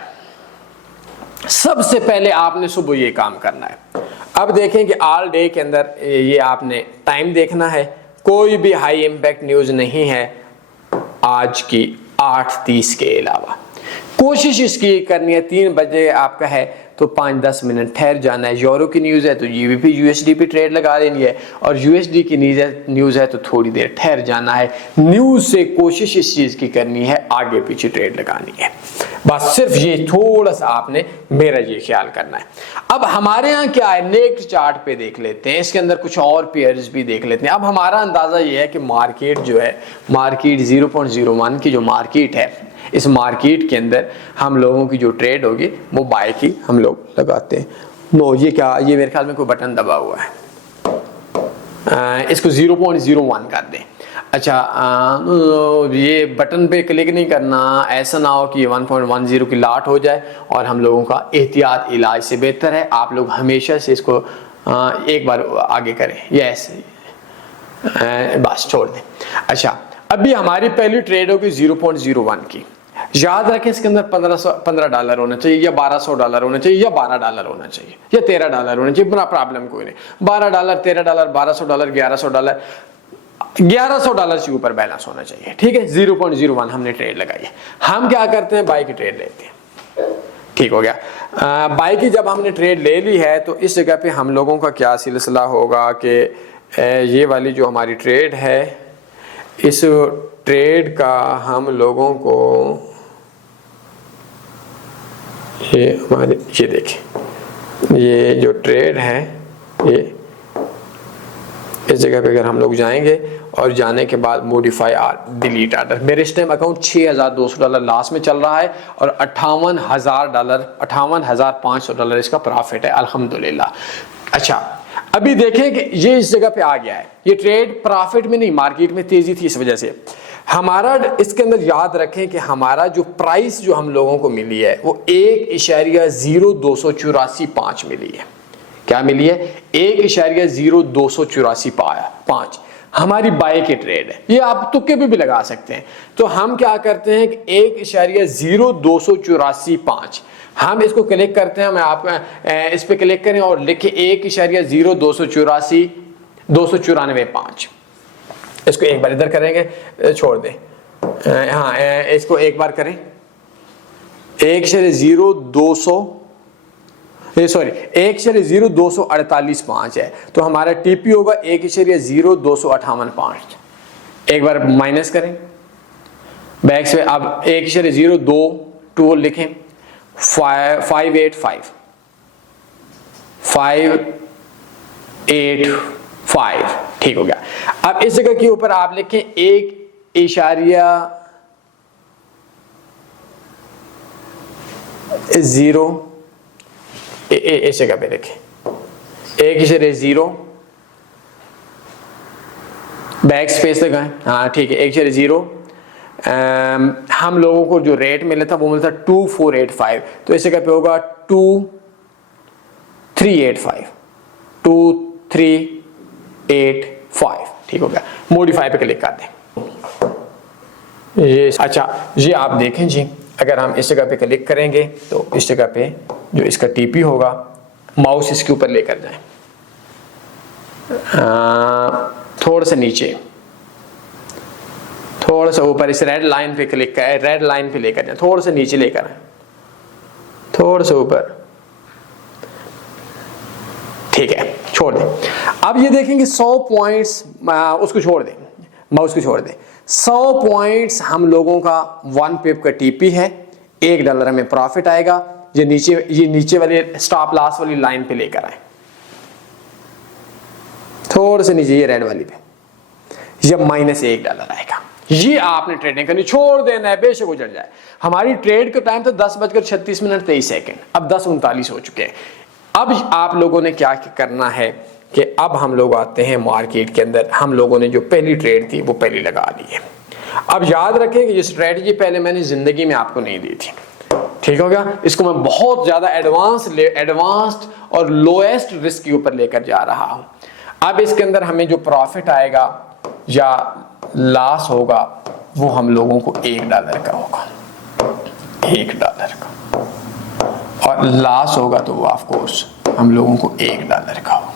सबसे पहले आपने सुबह ये काम करना है। अब देखें कि ऑल डे के अंदर ये आपने टाइम देखना है। कोई भी हाई इंपैक्ट न्यूज नहीं है आज की 8:30 के अलावा। कोशिश इसकी करनी है 3 बजे आपका है तो 5-10 मिनट ठहर जाना है। यूरो की न्यूज़ है तो GBP USD पे ट्रेड लगा देनी है, और USD की न्यूज़ है तो थोड़ी देर ठहर जाना है। न्यूज़ से कोशिश इस चीज़ की करनी है आगे पीछे ट्रेड लगानी है। बस सिर्फ ये थोड़ा सा आपने मेरा ये ख्याल करना है। अब हमारे यहाँ क्या है, नेक्स्ट चार्ट पे देख लेते हैं, इसके अंदर कुछ और पेयर्स भी देख लेते हैं। अब हमारा अंदाज़ा ये है कि मार्केट जो है, मार्केट 0.01 की जो मार्केट है, इस मार्केट के अंदर हम लोगों की जो ट्रेड होगी वो बाय की हम लोग लगाते हैं। नो, ये क्या, ये मेरे ख्याल में कोई बटन दबा हुआ है, इसको 0.01 कर दें। अच्छा, ये बटन पे क्लिक नहीं करना, ऐसा ना हो कि ये 1.10 की लाट हो जाए और हम लोगों का एहतियात इलाज से बेहतर है। आप लोग हमेशा से इसको एक बार आगे करें, यस, बस छोड़ दें। अच्छा, अभी हमारी पहली ट्रेड होगी 0.01 की। याद रखें इसके अंदर $15 होना चाहिए, या $1200 होना चाहिए, या $12 होना चाहिए, या $13 होना चाहिए, बड़ा प्रॉब्लम कोई नहीं। $12, $13, $1200, $1100, $1100 से ऊपर बैलेंस होना चाहिए, ठीक है। 0.01 हमने ट्रेड लगाई है। हम क्या करते हैं, बाय की ट्रेड लेते हैं, ठीक हो गया। बाय की जब हमने ट्रेड ले ली है तो इस जगह पे हम लोगों का क्या सिलसिला होगा कि ये वाली जो हमारी ट्रेड है, इस ट्रेड का हम लोगों को, ये हमारे, ये देखें, ये जो ट्रेड है, ये इस जगह पे अगर हम लोग जाएंगे और जाने के बाद मॉडिफाई और डिलीट ऑर्डर, मेरे इस टाइम अकाउंट $6200 लास्ट में चल रहा है और $58,500 इसका प्रॉफिट है, अल्हम्दुलिल्लाह। अच्छा, अभी देखें कि ये इस जगह पे आ गया है, ये ट्रेड प्रॉफिट में नहीं, मार्केट में तेजी थी, इस वजह से हमारा इसके अंदर याद रखें कि हमारा जो प्राइस जो हम लोगों को मिली है वो 1.0284 मिली है। क्या मिली है? 1.0284 हमारी बाय की ट्रेड है। ये आप तुक्के पे भी लगा सकते हैं। तो हम क्या करते हैं कि 1.0284 हम इसको क्लिक करते हैं। मैं आपका इस पे क्लिक करें और लिखें 1.0294 इसको एक बार इधर करेंगे, छोड़ दें, हाँ इसको एक बार करें 1.0248 है, तो हमारा टीपी होगा 1.0258। एक बार माइनस करें बैक से, अब 1.02 लिखें 585 ठीक हो गया। अब इस जगह के ऊपर आप लिखें 1.0 इस जगह पे लिखें 1.0 बैक स्पेस लगाएं, हाँ ठीक है 1.0। हम लोगों को जो रेट मिला था वो मिला था 2485, तो इस जगह पे होगा 2385 ठीक हो गया। मॉडिफाई पे क्लिक कर दें। ये अच्छा ये आप देखें जी, अगर हम इस जगह पे क्लिक करेंगे तो इस जगह पे जो इसका टीपी होगा, माउस इसके ऊपर लेकर जाएं, थोड़ा सा नीचे, थोड़ा सा ऊपर इस रेड लाइन पे क्लिक करें, रेड लाइन पे लेकर जाएं, थोड़ा सा नीचे लेकर आए, थोड़ा सा ऊपर, ठीक है छोड़ दें। अब ये देखेंगे 100 पॉइंट्स, उसको छोड़ दें, माउस को छोड़ दें। 100 पॉइंट्स हम लोगों का 1 पिप का टीपी है, $1 हमें प्रॉफिट आएगा। ये नीचे वाली स्टॉप लॉस वाली लाइन पे लेकर आए, थोड़ा से नीचे ये रेड वाली पे, ये -$1 आएगा। ये आपने ट्रेडिंग करनी, छोड़ देना है, बेशक उजड़ जाए। हमारी ट्रेड का टाइम था 10:36 अब 10:39 हो चुके हैं। अब आप लोगों ने क्या करना है कि अब हम लोग आते हैं मार्केट के अंदर। हम लोगों ने जो पहली ट्रेड थी वो पहली लगा ली है। अब याद रखें कि ये स्ट्रेटजी पहले मैंने जिंदगी में आपको नहीं दी थी, ठीक हो गया। इसको मैं बहुत ज्यादा एडवांस्ड और लोएस्ट रिस्क के ऊपर लेकर जा रहा हूं। अब इसके अंदर हमें जो प्रॉफिट आएगा या लॉस होगा वो हम लोगों को $1 का होगा, $1 का, और लॉस होगा तो वो ऑफ कोर्स हम लोगों को $1 का होगा,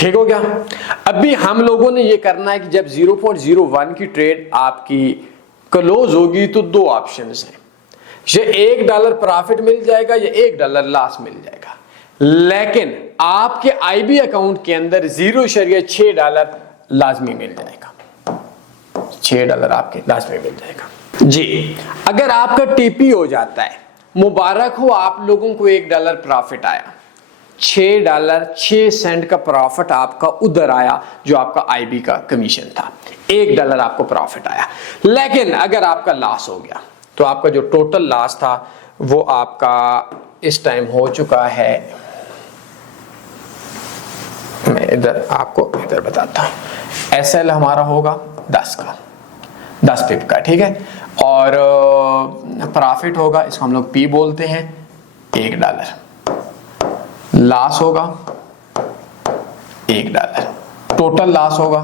ठीक हो गया। अभी हम लोगों ने ये करना है कि जब 0.01 की ट्रेड आपकी क्लोज होगी तो दो ऑप्शंस हैं, ये $1 प्रॉफिट मिल जाएगा या $1 लॉस मिल जाएगा। लेकिन आपके आईबी अकाउंट के अंदर $0.6 लाजमी मिल जाएगा, $6 आपके लाजमी मिल जाएगा जी। अगर आपका टीपी हो जाता है, मुबारक हो आप लोगों को $1 प्रॉफिट आया, $6 का प्रॉफिट आपका उधर आया जो आपका आईबी का कमीशन था, $1 आपको प्रॉफिट आया। लेकिन अगर आपका लॉस हो गया तो आपका जो टोटल लॉस था वो आपका इस टाइम हो चुका है, मैं इधर आपको इधर बताता हूं, एसएल हमारा होगा 10 पिप का, ठीक है। और प्रॉफिट होगा, इसको हम लोग पी बोलते हैं, $1। लॉस होगा $1, टोटल लॉस होगा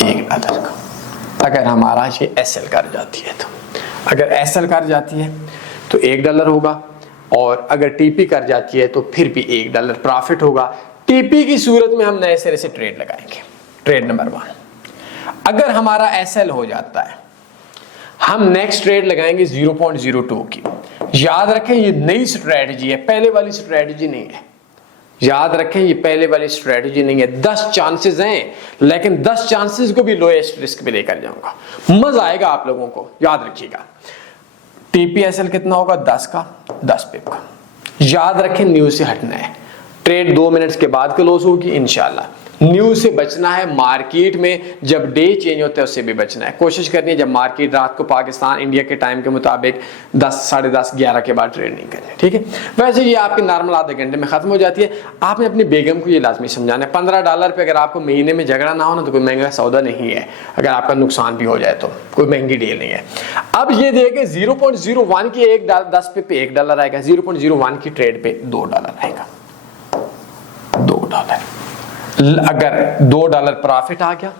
$1 का। अगर हमारा ये एसएल कर जाती है तो, अगर एसएल कर जाती है तो $1 होगा, और अगर टीपी कर जाती है तो फिर भी $1 प्रॉफिट होगा। टीपी की सूरत में हम नए सिरे से ट्रेड लगाएंगे। ट्रेड नंबर 1, अगर हमारा एसएल हो जाता है हम नेक्स्ट ट्रेड लगाएंगे 0.02 की। याद रखें ये नई स्ट्रेटजी है, पहले वाली स्ट्रेटजी नहीं है। याद रखें ये पहले वाली स्ट्रेटजी नहीं है। 10 चांसेस हैं, लेकिन 10 चांसेस को भी लोएस्ट रिस्क पे लेकर जाऊंगा, मजा आएगा आप लोगों को, याद रखिएगा। टीपीएसएल कितना होगा? 10 पिप का। याद रखें न्यूज से हटना है। ट्रेड 2 मिनट्स के बाद क्लोज होगी इंशाल्लाह। न्यूज से बचना है, मार्केट में जब डे चेंज होता है उससे भी बचना है। कोशिश करनी है जब मार्केट रात को पाकिस्तान इंडिया के टाइम के मुताबिक 10, साढ़े 10, 11 के बाद ट्रेड नहीं करें, ठीक है। वैसे ये आपके नॉर्मल आधे घंटे में खत्म हो जाती है। आपने अपनी बेगम को ये लाजमी समझाना है, $15 पे अगर आपको महीने में झगड़ा ना हो ना तो कोई महंगा सौदा नहीं है, अगर आपका नुकसान भी हो जाए तो कोई महंगी डील नहीं है। अब ये देखें 0.01 की $10 पे $1 आएगा, 0.01 की ट्रेड पे $2 आएगा, $2। अगर $2 प्रॉफिट आ गया,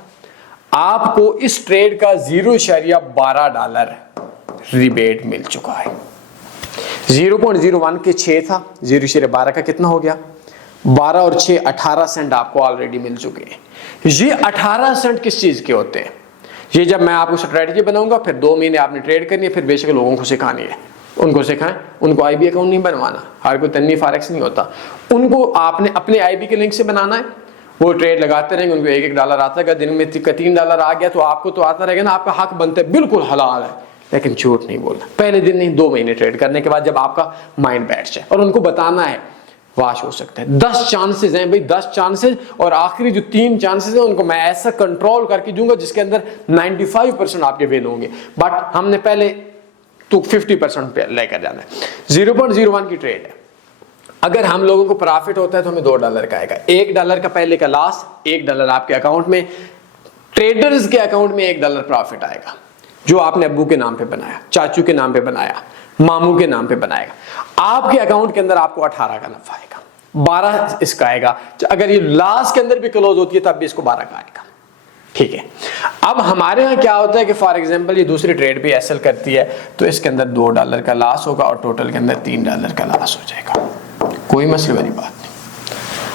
आपको इस ट्रेड का $0.12 रिबेट मिल चुका है। 0.01 के 6 था, 0.12 का कितना हो गया, 12 और 6 18 सेंट आपको ऑलरेडी मिल चुके हैं। ये 18 सेंट किस चीज के होते हैं, ये जब मैं आपको स्ट्रेटजी बनाऊंगा, फिर 2 महीने आपने ट्रेड करनी है, फिर बेशक लोगों को सिखानी है, उनको सिखाएं, उनको आईबी अकाउंट नहीं बनवाना, हर कोई तन्नी फॉरेक्स नहीं होता, उनको आपने अपने आईबी के लिंक से बनाना है, वो ट्रेड लगाते रहेंगे, उनको $1 आता है, दिन में $3 आ गया तो आपको तो आता रहेगा ना, आपका हक बनता है, बिल्कुल हलाल है, लेकिन झूठ नहीं बोलना, पहले दिन नहीं 2 महीने ट्रेड करने के बाद जब आपका माइंड बैठ जाए, और उनको बताना है वाश हो सकता है, 10 चांसेस हैं भाई, 10 चांसेस, और आखिरी जो 3 चांसेस हैं उनको मैं ऐसा कंट्रोल करके दूंगा जिसके अंदर 95% आपके विन होंगे, बट हमने पहले तो 50% पे लेकर जाना है। 0.01 की ट्रेड है, अगर हम लोगों को प्रॉफिट होता है तो हमें $2 का आएगा, $1 का पहले का लॉस, $1 आपके अकाउंट में, ट्रेडर्स के अकाउंट में $1 प्रॉफिट आएगा, जो आपने अब्बू के नाम पे बनाया, चाचू के नाम पे बनाया, मामू के नाम पे बनाएगा, आपके अकाउंट के अंदर आपको 18 का नफा आएगा, 12 इसका आएगा, अगर ये लास्ट के अंदर भी क्लोज होती है तब भी इसको 12 का आएगा, ठीक है। अब हमारे यहाँ क्या होता है कि फॉर एग्जांपल ये दूसरी ट्रेड भी एसएल करती है तो इसके अंदर $2 का लॉस होगा और टोटल के अंदर $3 का लॉस हो जाएगा, कोई मसले वाली बात नहीं।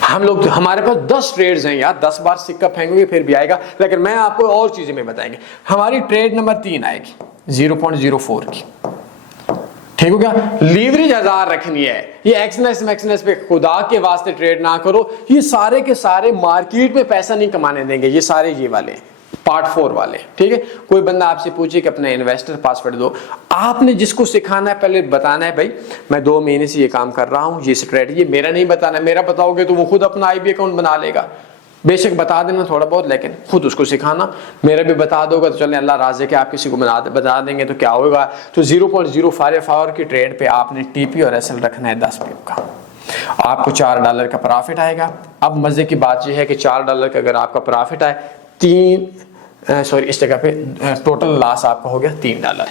हम लोग तो, हमारे पास 10 ट्रेड्स हैं यार, 10 बार सिक्का फेंकोगे फिर भी आएगा, लेकिन मैं आपको और चीजें में बताएंगे। हमारी ट्रेड नंबर 3 आएगी 0.04 की, ठीक हो गया, लीवरेज 1000 रखनी है, ये एक्सनेस पे खुदा के वास्ते ट्रेड ना करो, ये सारे के सारे मार्केट में पैसा नहीं कमाने देंगे, ये सारे ये वाले पार्ट 4 वाले, ठीक है। कोई बंदा आपसे पूछे कि अपना इन्वेस्टर पासवर्ड दो, आपने जिसको सिखाना है पहले बताना है भाई मैं 2 महीने से ये काम कर रहा हूँ, ये स्ट्रेटजी, मेरा नहीं बताना, मेरा बताओगे तो वो खुद अपना आईबी अकाउंट बना लेगा, बेशक बता देना थोड़ा बहुत, लेकिन खुद उसको सिखाना, मेरा भी बता दोगे तो चले अल्लाह राज़ी के आप किसी को बता देंगे तो क्या होगा। तो 0.054 की ट्रेड पे आपने टीपी और एसएल रखना है 10 पिप का, आपको $4 का प्रॉफिट आएगा। अब मजे की बात यह है कि $4 का अगर आपका प्रॉफिट आए, इस जगह पे टोटल लॉस आपका हो गया $3।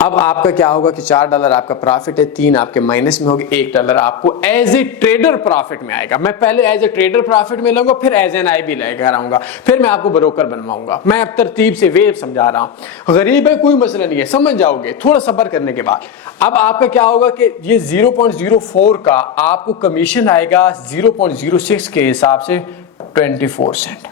अब आपका क्या होगा कि $4 आपका प्रॉफिट है, 3 आपके माइनस में होगी, $1 आपको एज ए ट्रेडर प्रॉफिट में आएगा। मैं पहले एज ए ट्रेडर प्रॉफिट में लूंगा, फिर एज एन आईबी लेकर आऊंगा, फिर मैं आपको ब्रोकर बनवाऊंगा। मैं अब तरतीब से वे समझा रहा हूं, गरीब है कोई मसला नहीं है, समझ जाओगे थोड़ा सब्र करने के बाद। अब आपका क्या होगा कि ये 0.04 का आपको कमीशन आएगा 0.06 के हिसाब से 24 सेंट।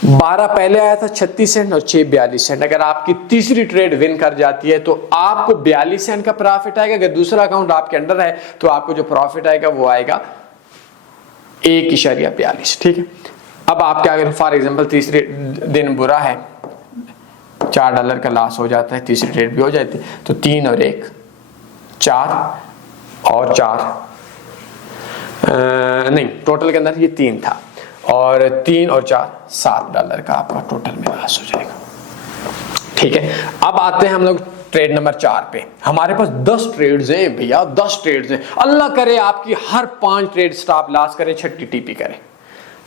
12 पहले आया था 36 सेंट और 6 42 सेंट। अगर आपकी तीसरी ट्रेड विन कर जाती है तो आपको 42 सेंट का प्रॉफिट आएगा। अगर दूसरा अकाउंट आपके अंडर है तो आपको जो प्रॉफिट आएगा वो आएगा 1.42, ठीक है। अब आप क्या करें, फॉर एग्जांपल तीसरे दिन बुरा है, $4 का लॉस हो जाता है, तीसरी ट्रेड भी हो जाती है, तो 3 और 1 4 और 4 नहीं, टोटल के अंदर ये 3 था और 3 और 4 $7 का आपका टोटल में लॉस हो जाएगा, ठीक है। अब आते हैं हम लोग ट्रेड नंबर 4 पे। हमारे पास 10 ट्रेड्स हैं भैया, 10 ट्रेड्स हैं। अल्लाह करे आपकी हर 5 ट्रेड स्टॉप लॉस करे, 6 टीपी करे,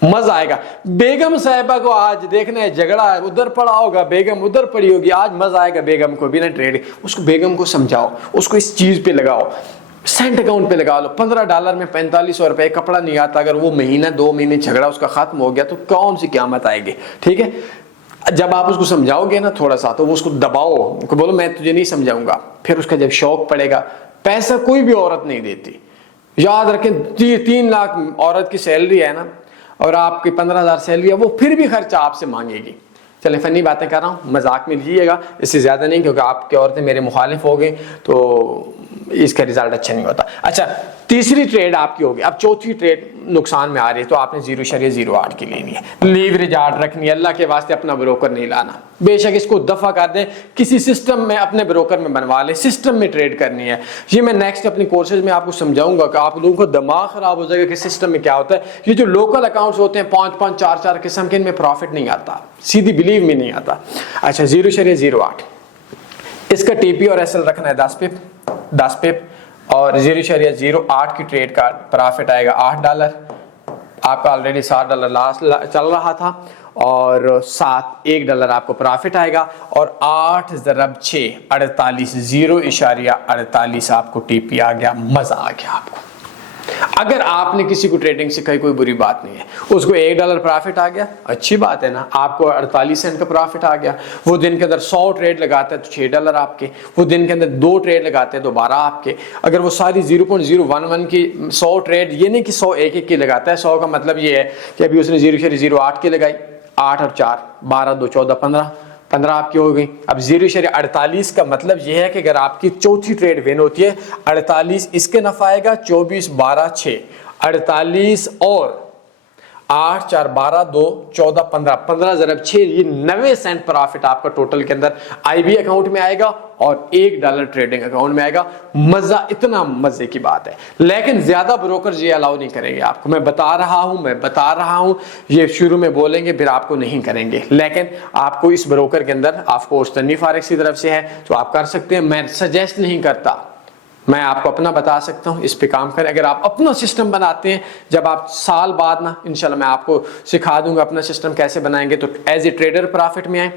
मजा आएगा। बेगम साहिबा को आज देखना है, झगड़ा है, उधर पड़ा होगा, बेगम उधर पड़ी होगी, आज मजा आएगा बेगम को बिना ट्रेड। उसको बेगम को समझाओ, उसको इस चीज पे लगाओ, सेंट अकाउंट पे लगा लो। $15 में 4500 रुपए कपड़ा नहीं आता। अगर वो महीना 2 महीने झगड़ा उसका खत्म हो गया तो कौन सी क़यामत आएगी, ठीक है। जब आप उसको समझाओगे ना थोड़ा सा, तो वो उसको दबाओ, उनको बोलो मैं तुझे नहीं समझाऊंगा। फिर उसका जब शौक पड़ेगा, पैसा कोई भी औरत नहीं देती, याद रखें। 3 लाख औरत की सैलरी है ना, और आपकी 15,000 सैलरी है, वो फिर भी खर्चा आपसे मांगेगी। चले फनी बातें कर रहा हूँ, मजाक में लीजिएगा, इससे ज्यादा नहीं, क्योंकि आपकी औरतें मेरे मुखालिफ हो गए तो इसका रिजल्ट अच्छा नहीं होता। अच्छा, तीसरी ट्रेड आपकी होगी। अब चौथी ट्रेड नुकसान में आ रही है तो आपने 0.08 की लेनी है, लीवरेज आर्ट रखनी है। अल्लाह के वास्ते अपना ब्रोकर नहीं लाना, बेशक इसको दफा कर दें, किसी सिस्टम में अपने ब्रोकर में बनवा ले, सिस्टम में ट्रेड करनी है। ये मैं नेक्स्ट अपनी कोर्सेज में आपको समझाऊंगा कि आप लोगों को दिमाग खराब हो जाएगा कि सिस्टम में क्या होता है। ये जो लोकल अकाउंट्स होते हैं 5-5 4-4 किस्म के, इनमें प्रॉफिट नहीं आता, सीधी बिलीव में नहीं आता। अच्छा 0.08 इसका टीपी और एसएल रखना है 10 पिप और 0.08 की ट्रेड का प्रॉफिट आएगा $8। आपका ऑलरेडी $7 लास्ट चल रहा था और $1 आपको प्रॉफिट आएगा और 8 ज़रब 6 48 0.48 आपको टीपी आ गया। मजा आ गया आपको। अगर आपने किसी को ट्रेडिंग सिखाई कोई बुरी बात नहीं है, उसको $1 प्रॉफिट आ गया, अच्छी बात है ना। आपको 48 सेंट का प्रॉफिट आ गया। वो दिन के अंदर 100 ट्रेड लगाता है तो $6 आपके, वो दिन के अंदर 2 ट्रेड लगाते हैं तो 12 आपके। अगर वो सारी 0.011 की 100 ट्रेड, ये नहीं कि 100 एक की लगाता है, 100 का मतलब ये है कि अभी उसने 0.08 की लगाई, 8 और 4 12 2 14 15 आपकी हो गई। अब 0.48 का मतलब यह है कि अगर आपकी चौथी ट्रेड विन होती है 48 इसके नफा आएगा, 24 12 6 48 और 8 4 12 2 14 15 ज़रब 6 ये 90 सेंट प्रॉफिट आपका टोटल के अंदर आईबी अकाउंट में आएगा और $1 ट्रेडिंग अकाउंट में आएगा। मजा, इतना मजे की बात है। लेकिन ज्यादा ब्रोकर ये अलाउ नहीं करेंगे आपको, मैं बता रहा हूं। ये शुरू में बोलेंगे फिर आपको नहीं करेंगे, लेकिन आपको इस ब्रोकर के अंदर आपको तन्वी फॉरेक्स की तरफ से है तो आप कर सकते हैं। मैं सजेस्ट नहीं करता, मैं आपको अपना बता सकता हूं, इस पे काम करें। अगर आप अपना सिस्टम बनाते हैं, जब आप साल बाद ना इंशाल्लाह मैं आपको सिखा दूंगा अपना सिस्टम कैसे बनाएंगे, तो एज ए ट्रेडर प्रॉफिट में आए,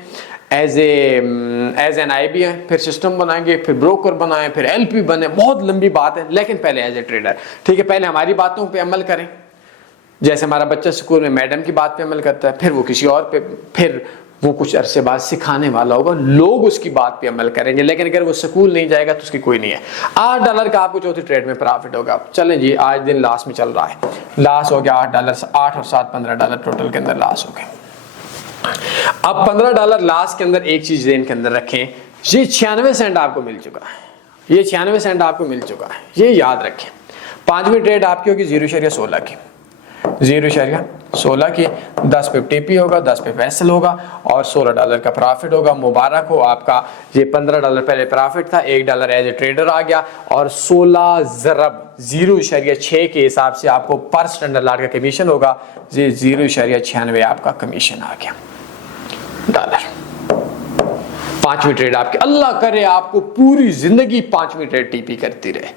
एज एन IB है, फिर सिस्टम बनाएंगे, फिर ब्रोकर बनाएं, फिर LP बने। बहुत लंबी बात है, लेकिन पहले एज ए ट्रेडर, ठीक है, पहले हमारी बातों पे अमल करें। जैसे हमारा बच्चा स्कूल में मैडम की बात पे अमल करता है, फिर वो किसी और पे, फिर वो कुछ अरसे बाद सिखाने वाला होगा, लोग उसकी बात पे अमल करेंगे। लेकिन अगर वो स्कूल नहीं जाएगा तो उसकी कोई नहीं है। $8 का आपको चौथी ट्रेड में प्रॉफिट होगा। चलें जी, आज दिन लास्ट में चल रहा है, लास्ट हो गया $8, 8 और 7 $15 टोटल के अंदर लास्ट हो गए। अब $15 लास्ट के अंदर एक चीज जेन के अंदर रखें, ये 96 सेंट आपको मिल चुका है, ये 96 सेंट आपको मिल चुका है, ये याद रखें। पांचवी ट्रेड आपकी होगी 0.16 की, 0.16 की 10 पे टीपी होगा, 10 पे एसएल होगा और $16 का प्रॉफिट होगा। मुबारक हो आपका, ये $15 पहले प्रॉफिट था, $1 एज ए ट्रेडर आ गया और 16 ज़रब 0.6 के हिसाब से आपको पर स्टैंडर्ड लॉट का कमीशन होगा। ये 0.96 आपका कमीशन आ गया $। पांचवी ट्रेड आपकी, अल्लाह करे आपको पूरी जिंदगी पांचवी ट्रेड टीपी करती रहे।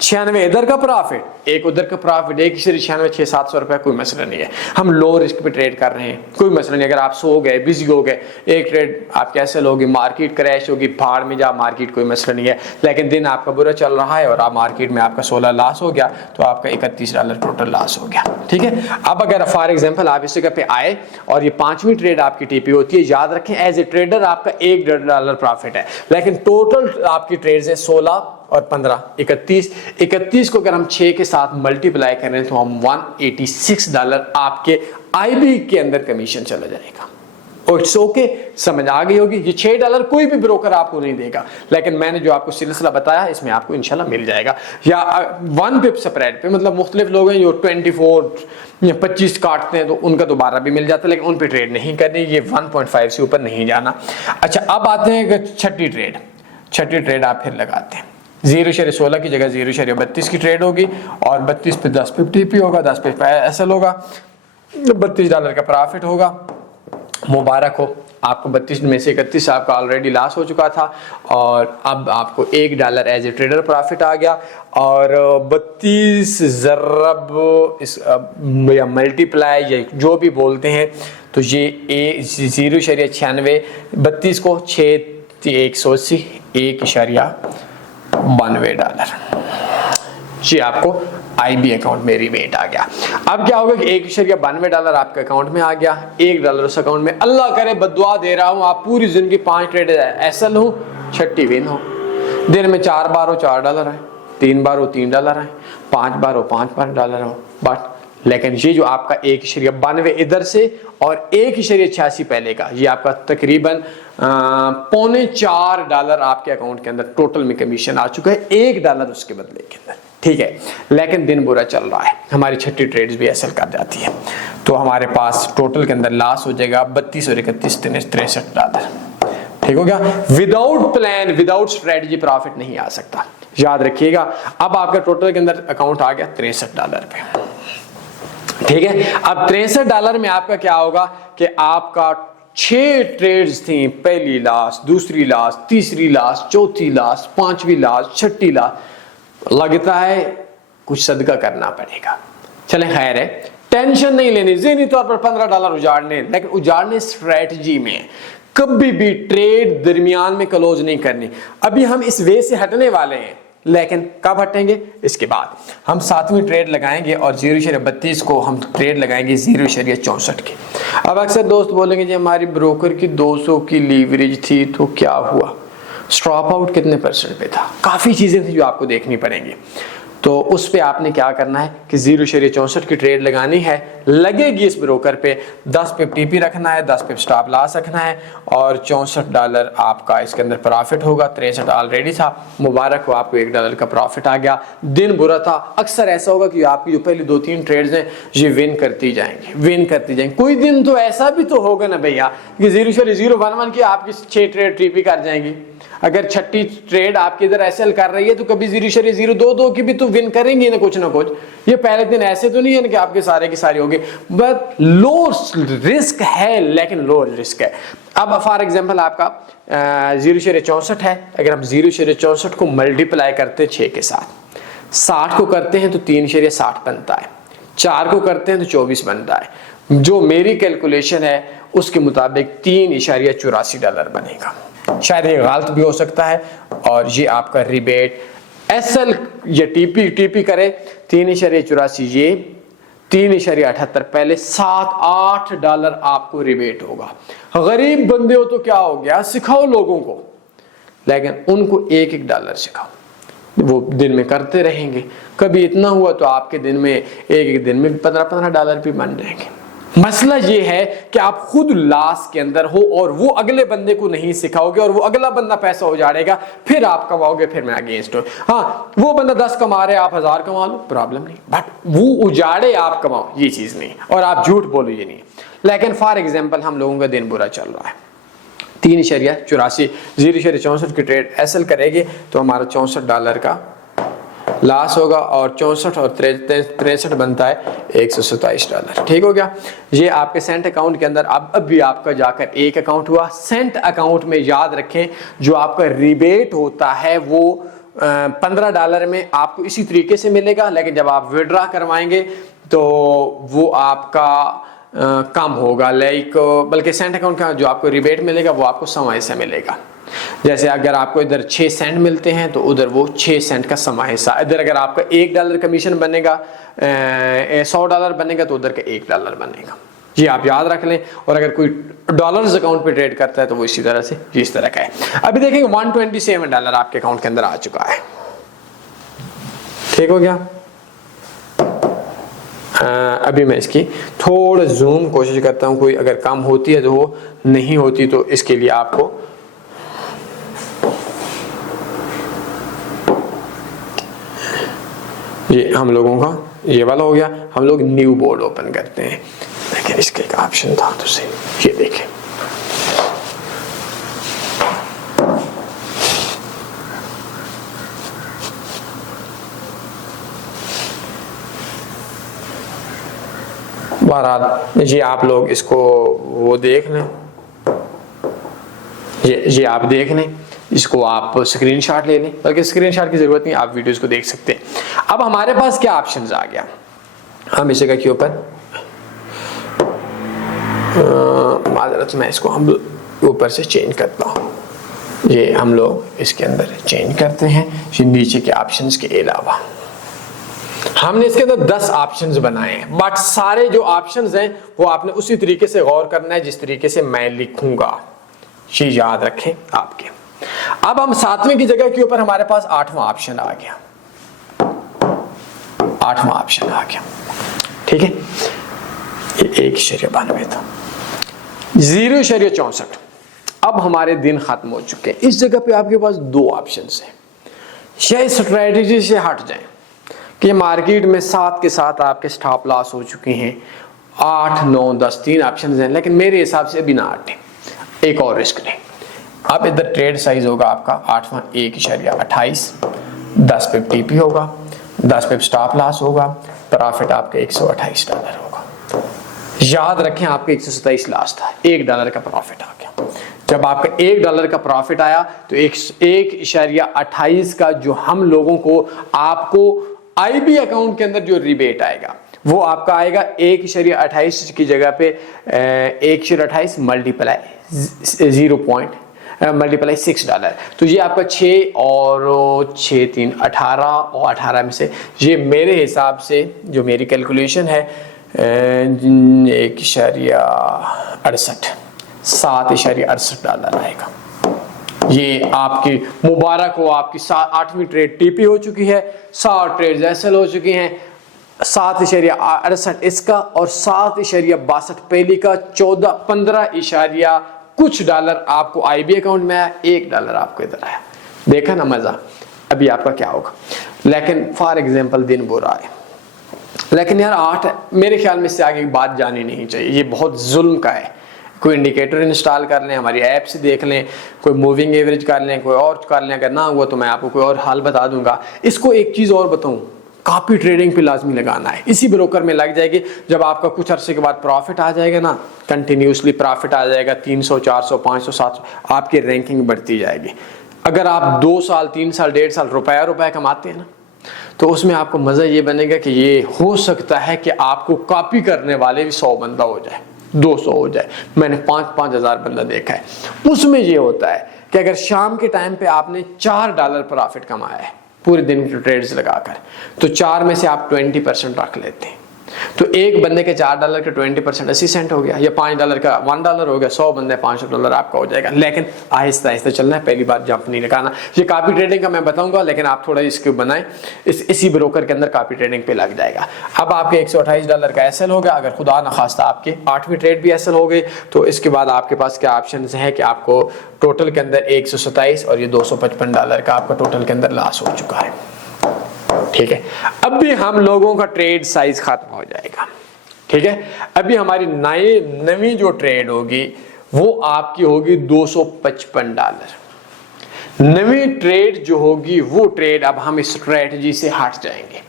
96 इधर का प्रॉफिट, एक उधर का प्रॉफिट, एक ही 96 600-700 रुपए, कोई मसला नहीं है। हम लो रिस्क पे ट्रेड कर रहे हैं, कोई मसला नहीं। अगर आप सो गए, बिजी हो गए, एक ट्रेड आप कैसे लोगे, मार्केट क्रैश होगी, भाड़ में जा मार्केट, कोई मसला नहीं है। लेकिन दिन आपका बुरा चल रहा है और आप मार्केट में आपका 16 लॉस हो गया तो आपका $31 टोटल लॉस हो गया, ठीक है। अब अगर फॉर एग्जाम्पल आप इस जगह पे आए और ये पांचवी ट्रेड आपकी टीपी होती है, याद रखें एज ए ट्रेडर आपका $1 प्रॉफिट है, लेकिन टोटल आपकी ट्रेड है 16 और 15 31 को अगर हम 6 के साथ मल्टीप्लाई करें तो हम $186 आपके IB के अंदर कमीशन चला जाएगा। और इट्स ओके, समझ आ गई होगी। ये $6 कोई भी ब्रोकर आपको नहीं देगा, लेकिन मैंने जो आपको सिलसिला बताया इसमें आपको इंशाल्लाह मिल जाएगा। या 1 पिप स्प्रेड पे, मतलब मुख्तलिफ लोग हैं जो 24 या 25 काटते हैं तो उनका दोबारा भी मिल जाता है, लेकिन उन पे ट्रेड नहीं करनी, ये 1.5 से ऊपर नहीं जाना। अच्छा, अब आते हैं छठी ट्रेड आप फिर लगाते हैं। 0.16 की जगह 0.32 की ट्रेड होगी और 32 पे 10 टीपी होगा, 10 पे एसएल होगा, $32 का प्रॉफिट होगा। मुबारक हो आपको, 32 में से 31 आपका ऑलरेडी लॉस हो चुका था और अब आपको $1 एज ए ट्रेडर प्रॉफिट आ गया और 32 ज़रब इस या मल्टीप्लाई या जो भी बोलते हैं, तो ये 0.96 32 को 6 180 $1.92 जी आपको IB अकाउंट में रिबेट आ गया। अब क्या होगा कि $1.92 आपके अकाउंट में आ गया, $1 उस अकाउंट में। अल्लाह करे, बद्दुआ दे रहा हूं, आप पूरी जिंदगी 5 ट्रेड एसएल हो, 6 विन हो, दिन में 4 बार हो $4 आए, 3 बार हो $3 आए, 5 बार हो $5 हो, बट लेकिन ये जो आपका 1.92 इधर से और 1.86 पहले का, ये आपका तकरीबन $3.25 आपके अकाउंट के अंदर टोटल में कमीशन आ चुका है, $1 उसके बदले के अंदर, ठीक है, लेकिन दिन बुरा चल रहा है, हमारी 6 ट्रेड्स भी एसएल कर जाती है, तो हमारे पास टोटल के अंदर लॉस हो जाएगा 32 और 31 63 डॉलर। ठीक हो गया। Without plan, without strategy profit नहीं आ सकता, याद रखिएगा। अब आपका टोटल के अंदर अकाउंट आ गया 63 डॉलर पे। ठीक है, अब 63 डॉलर में आपका क्या होगा कि आपका 6 ट्रेड्स थी, पहली लॉस, दूसरी लॉस, तीसरी लॉस, चौथी लॉस, 5वीं लॉस, 6ठी लॉस। लगता है कुछ सदका करना पड़ेगा। चले खैर है, टेंशन नहीं लेनी, ज़हनी तौर पर 15 डॉलर उजाड़ने, लेकिन उजाड़ने स्ट्रेटजी में। कभी भी ट्रेड दरमियान में क्लोज नहीं करनी। अभी हम इस वे से हटने वाले हैं, लेकिन कब हटेंगे? इसके बाद हम 7वीं ट्रेड लगाएंगे और 0.32 को हम ट्रेड लगाएंगे 0.64 की। अब अक्सर दोस्त बोलेंगे जी हमारी ब्रोकर की 200 की लीवरेज थी तो क्या हुआ, स्टॉप आउट कितने % पे था, काफ़ी चीज़ें थी जो आपको देखनी पड़ेंगी। तो उस पे आपने क्या करना है कि 0.64 की ट्रेड लगानी है, लगेगी इस ब्रोकर पे, 10 पे टीपी रखना है, 10 पे स्टॉप लॉस रखना है और 64 डॉलर आपका इसके अंदर प्रॉफिट होगा। 63 ऑलरेडी था, मुबारक हो आपको $1 का प्रॉफिट आ गया। दिन बुरा था, अक्सर ऐसा होगा कि आपकी जो पहली 2-3 ट्रेड्स हैं ये विन करती जाएंगी, विन करती जाएंगी। कोई दिन तो ऐसा भी तो होगा ना भैया कि 0.011 की आपकी 6 ट्रेड टीपी कर जाएंगी। अगर 6ठी ट्रेड आपकी इधर एसएल कर रही है तो कभी 0.022 की भी तो विन करेंगे ना कुछ ना कुछ। ये पहले दिन ऐसे तो नहीं है ना कि आपके सारे की सारी होगी, बट लो रिस्क है, लेकिन लो रिस्क है। अब फॉर एग्जांपल आपका 0.64 है, अगर हम 0.64 को मल्टीप्लाई करते हैं 6 के साथ, 60 को करते हैं तो 3.60 बनता है, 4 को करते हैं तो 24 बनता है। जो मेरी कैलकुलेशन है उसके मुताबिक $3.84 बनेगा। शायद ये गलत भी हो सकता है, और ये आपका रिबेट एसएल या टीपी करे 3.84, ये 3.78, पहले $7-8 आपको रिबेट होगा। गरीब बंदे हो तो क्या हो गया, सिखाओ लोगों को, लेकिन उनको $1-1 सिखाओ, वो दिन में करते रहेंगे। कभी इतना हुआ तो आपके दिन में एक दिन में $15 भी बन जाएंगे। मसला ये है कि आप खुद लॉस के अंदर हो और वो अगले बंदे को नहीं सिखाओगे और वो अगला बंदा पैसा उजाड़ेगा, फिर आप कमाओगे, फिर मैं अगेंस्ट हूं। हाँ, वो बंदा 10 कमा रहे, आप 1000 कमा लो, प्रॉब्लम नहीं, बट वो उजाड़े आप कमाओ, ये चीज नहीं, और आप झूठ बोलो, ये नहीं। लेकिन फॉर एग्जाम्पल हम लोगों का दिन बुरा चल रहा है, 3.84, 0.64 की ट्रेड एसएल करेगी तो हमारा $64 का लॉस होगा, और 64 और 63 बनता है $127। ठीक हो गया। ये आपके सेंट अकाउंट के अंदर अब भी आपका जाकर एक अकाउंट हुआ। सेंट अकाउंट में याद रखें जो आपका रिबेट होता है वो $15 में आपको इसी तरीके से मिलेगा, लेकिन जब आप विड्रॉ करवाएंगे तो वो आपका कम होगा, बल्कि सेंट अकाउंट का जो आपको रिबेट मिलेगा वो आपको समय से मिलेगा। जैसे अगर आपको इधर 6 सेंट मिलते हैं तो उधर वो 6 सेंट का समय हिस्सा, इधर अगर आपका $1 कमीशन बनेगा, $100 बनेगा तो उधर का $1 बनेगा। ये आप याद रख लें। और अगर कोई डॉलर्स अकाउंट पे ट्रेड करता है तो वो इसी तरह से इस तरह का है। अभी देखेंगे $127 आपके अकाउंट के अंदर आ चुका है। ठीक हो गया। अभी मैं इसकी थोड़ा जूम कोशिश करता हूं, कोई अगर कम होती है तो वो, नहीं होती तो इसके लिए आपको ये हम लोगों का ये वाला हो गया। हम लोग न्यू बोर्ड ओपन करते हैं, लेकिन इसका एक ऑप्शन था तो सही, ये देखें, बहरहाल जी आप लोग इसको वो देख लें, ये आप देख लें, इसको आप स्क्रीनशॉट ले लें, बल्कि स्क्रीनशॉट की जरूरत नहीं, आप वीडियोस को देख सकते हैं। अब हमारे पास क्या ऑप्शंस आ गया, हम इसे के ऊपर माजरत मैं इसको हम ऊपर से चेंज करता हूँ, ये हम लोग इसके अंदर चेंज करते हैं ये नीचे के ऑप्शंस के अलावा। हमने इसके अंदर 10 ऑप्शंस बनाए हैं, बट सारे जो ऑप्शंस हैं वो आपने उसी तरीके से गौर करना है जिस तरीके से मैं लिखूंगा, ये याद रखें आपके। अब हम 7वें की जगह के ऊपर हमारे पास 8वां ऑप्शन आ गया, 8वां ऑप्शन आ गया। ठीक है, ये 1.92 था, 0.64। अब हमारे दिन खत्म हो चुके हैं। इस जगह पे आपके पास 2 ऑप्शन हैं, या स्ट्रेटजी से हट जाएं, कि मार्केट में 7 के साथ आपके स्टॉप लॉस हो चुके हैं, 8, 9, 10 3 ऑप्शन हैं, लेकिन मेरे हिसाब से अभी ना हटें, एक और रिस्क लें। अब इधर ट्रेड साइज होगा आपका 8वां 1.28, 10 पिप टीपी होगा, 10 पिप स्टॉप लॉस होगा, प्रॉफिट आपका $128 होगा। याद रखें आपका 127 लास्ट था, $1 का प्रॉफिट आ गया। जब आपका $1 का प्रॉफिट आया तो 1.28 का जो हम लोगों को आपको IB अकाउंट के अंदर जो रिबेट आएगा वो आपका आएगा 1.28 की जगह पे 1.28 मल्टीप्लाई $6, तो ये आपका 6 और 6 3 18 और 18 में से ये मेरे हिसाब से जो मेरी कैलकुलेशन है 1.68 $7.68 आएगा। ये आपकी मुबारक हो, आपकी 8वीं ट्रेड टीपी हो चुकी है, 7 ट्रेड एसएल हो चुकी हैं, 7.68 इसका और 7.62 पहली का, 15 कुछ डॉलर आपको IB अकाउंट में आया, $1 आपको इधर आया। देखा ना मजा। अभी आपका क्या होगा, लेकिन फॉर एग्जांपल दिन बुरा है, लेकिन यार 8 मेरे ख्याल में इससे आगे की बात जानी नहीं चाहिए, ये बहुत जुल्म का है। कोई इंडिकेटर इंस्टॉल कर लें, हमारी ऐप से देख लें, कोई मूविंग एवरेज कर लें, कोई और कर लें, अगर ना हुआ तो मैं आपको कोई और हाल बता दूंगा। इसको एक चीज़ और बताऊं, कॉपी ट्रेडिंग पे लाजमी लगाना है, इसी ब्रोकर में लग जाएगी। जब आपका कुछ अरसे के बाद प्रॉफिट आ जाएगा ना, कंटिन्यूसली प्रॉफिट आ जाएगा 300 400 500 700, आपकी रैंकिंग बढ़ती जाएगी। अगर आप 2 साल 3 साल 1.5 साल रुपया कमाते हैं ना, तो उसमें आपको मज़ा ये बनेगा कि ये हो सकता है कि आपको कॉपी करने वाले भी 100 बंदा हो जाए, 200 हो जाए। मैंने 5-5 हज़ार बंदा देखा है। उसमें ये होता है कि अगर शाम के टाइम पे आपने $4 प्रॉफिट कमाया है पूरे दिन की ट्रेड्स लगाकर, तो 4 में से आप 20% रख लेते हैं, तो एक बंदे के $4 के 20% 80 सेंट हो गया, या $5 का $1 हो गया, 100 बंदे $500 आपका हो जाएगा। लेकिन आहिस्ता आहिस्ता चलना है, पहली बार जंप नहीं लगाना। ये कॉपी ट्रेडिंग का मैं बताऊंगा, लेकिन आप थोड़ा इसको बनाएं, इसी ब्रोकर के अंदर कॉपी ट्रेडिंग पे लग जाएगा। अब आपके $128 का एसएल हो गया, अगर खुदा न खास्ता आपके 8वीं ट्रेड भी एसएल हो गई, तो इसके बाद आपके पास क्या ऑप्शन है कि आपको टोटल के अंदर 127 और ये $255 का आपका टोटल के अंदर लॉस हो चुका है। ठीक है, अब भी हम लोगों का ट्रेड साइज खत्म हो जाएगा। ठीक है, अभी हमारी नई जो ट्रेड होगी वो आपकी होगी $255। नई ट्रेड जो होगी वो ट्रेड, अब हम इस स्ट्रेटजी से हट जाएंगे।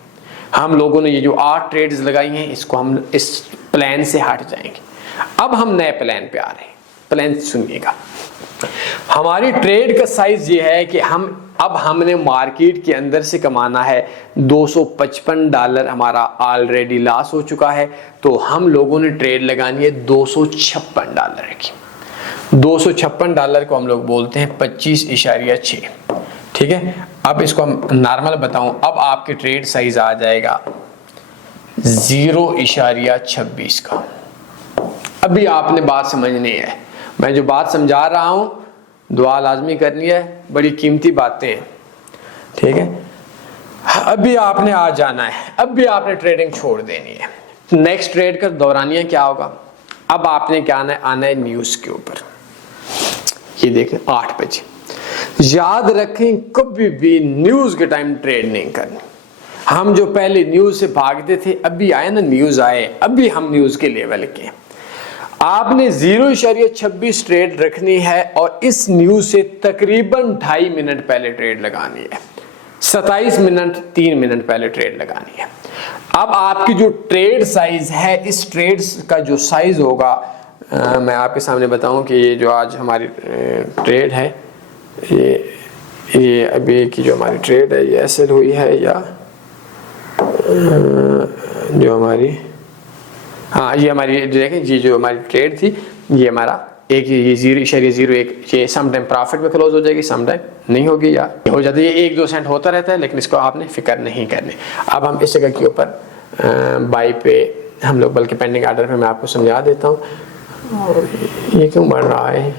हम लोगों ने ये जो 8 ट्रेड्स लगाई हैं, इसको हम इस प्लान से हट जाएंगे। अब हम नए प्लान पे आ रहे हैं। प्लान सुनिएगा, हमारी ट्रेड का साइज ये है कि अब हमने मार्केट के अंदर से कमाना है $255। हमारा ऑलरेडी लॉस हो चुका है, तो हम लोगों ने ट्रेड लगानी है $256 की। $256 को हम लोग बोलते हैं 25.6। ठीक है, अब इसको हम नॉर्मल बताऊं, अब आपके ट्रेड साइज आ जाएगा 0.26 का। अभी आपने बात समझनी है, मैं जो बात समझा रहा हूं दुआ लाजमी करनी है, बड़ी कीमती बातें हैं। ठीक है, अभी आपने आ जाना है, अभी आपने ट्रेडिंग छोड़ देनी है। नेक्स्ट ट्रेड का दौरानिया क्या होगा, अब आपने क्या आना है न्यूज के ऊपर। ये देखें 8 बजे, याद रखें कभी भी न्यूज के टाइम ट्रेड नहीं करनी। हम जो पहले न्यूज से भागते थे, अभी आए ना न्यूज आए, अभी हम न्यूज के लेवल के। आपने 0.26 ट्रेड रखनी है और इस न्यूज से तकरीबन 2.5 मिनट पहले ट्रेड लगानी है, 27 मिनट 3 मिनट पहले ट्रेड लगानी है। अब आपकी जो ट्रेड साइज है, इस ट्रेड का जो साइज होगा, मैं आपके सामने बताऊं कि ये जो आज हमारी ट्रेड है, ये अभी की जो हमारी ट्रेड है, ये एसएल हुई है या जो हमारी, हाँ ये हमारी देखें जी, जो हमारी ट्रेड थी ये हमारा ये 0.01, ये सम टाइम प्रॉफिट में क्लोज हो जाएगी, सम टाइम नहीं होगी या हो जाती है, 1-2 सेंट होता रहता है, लेकिन इसको आपने फिक्र नहीं करनी। अब हम इस जगह के ऊपर बाई पे हम लोग, बल्कि पेंडिंग आर्डर पे मैं आपको समझा देता हूँ। ये क्यों बढ़ रहा है,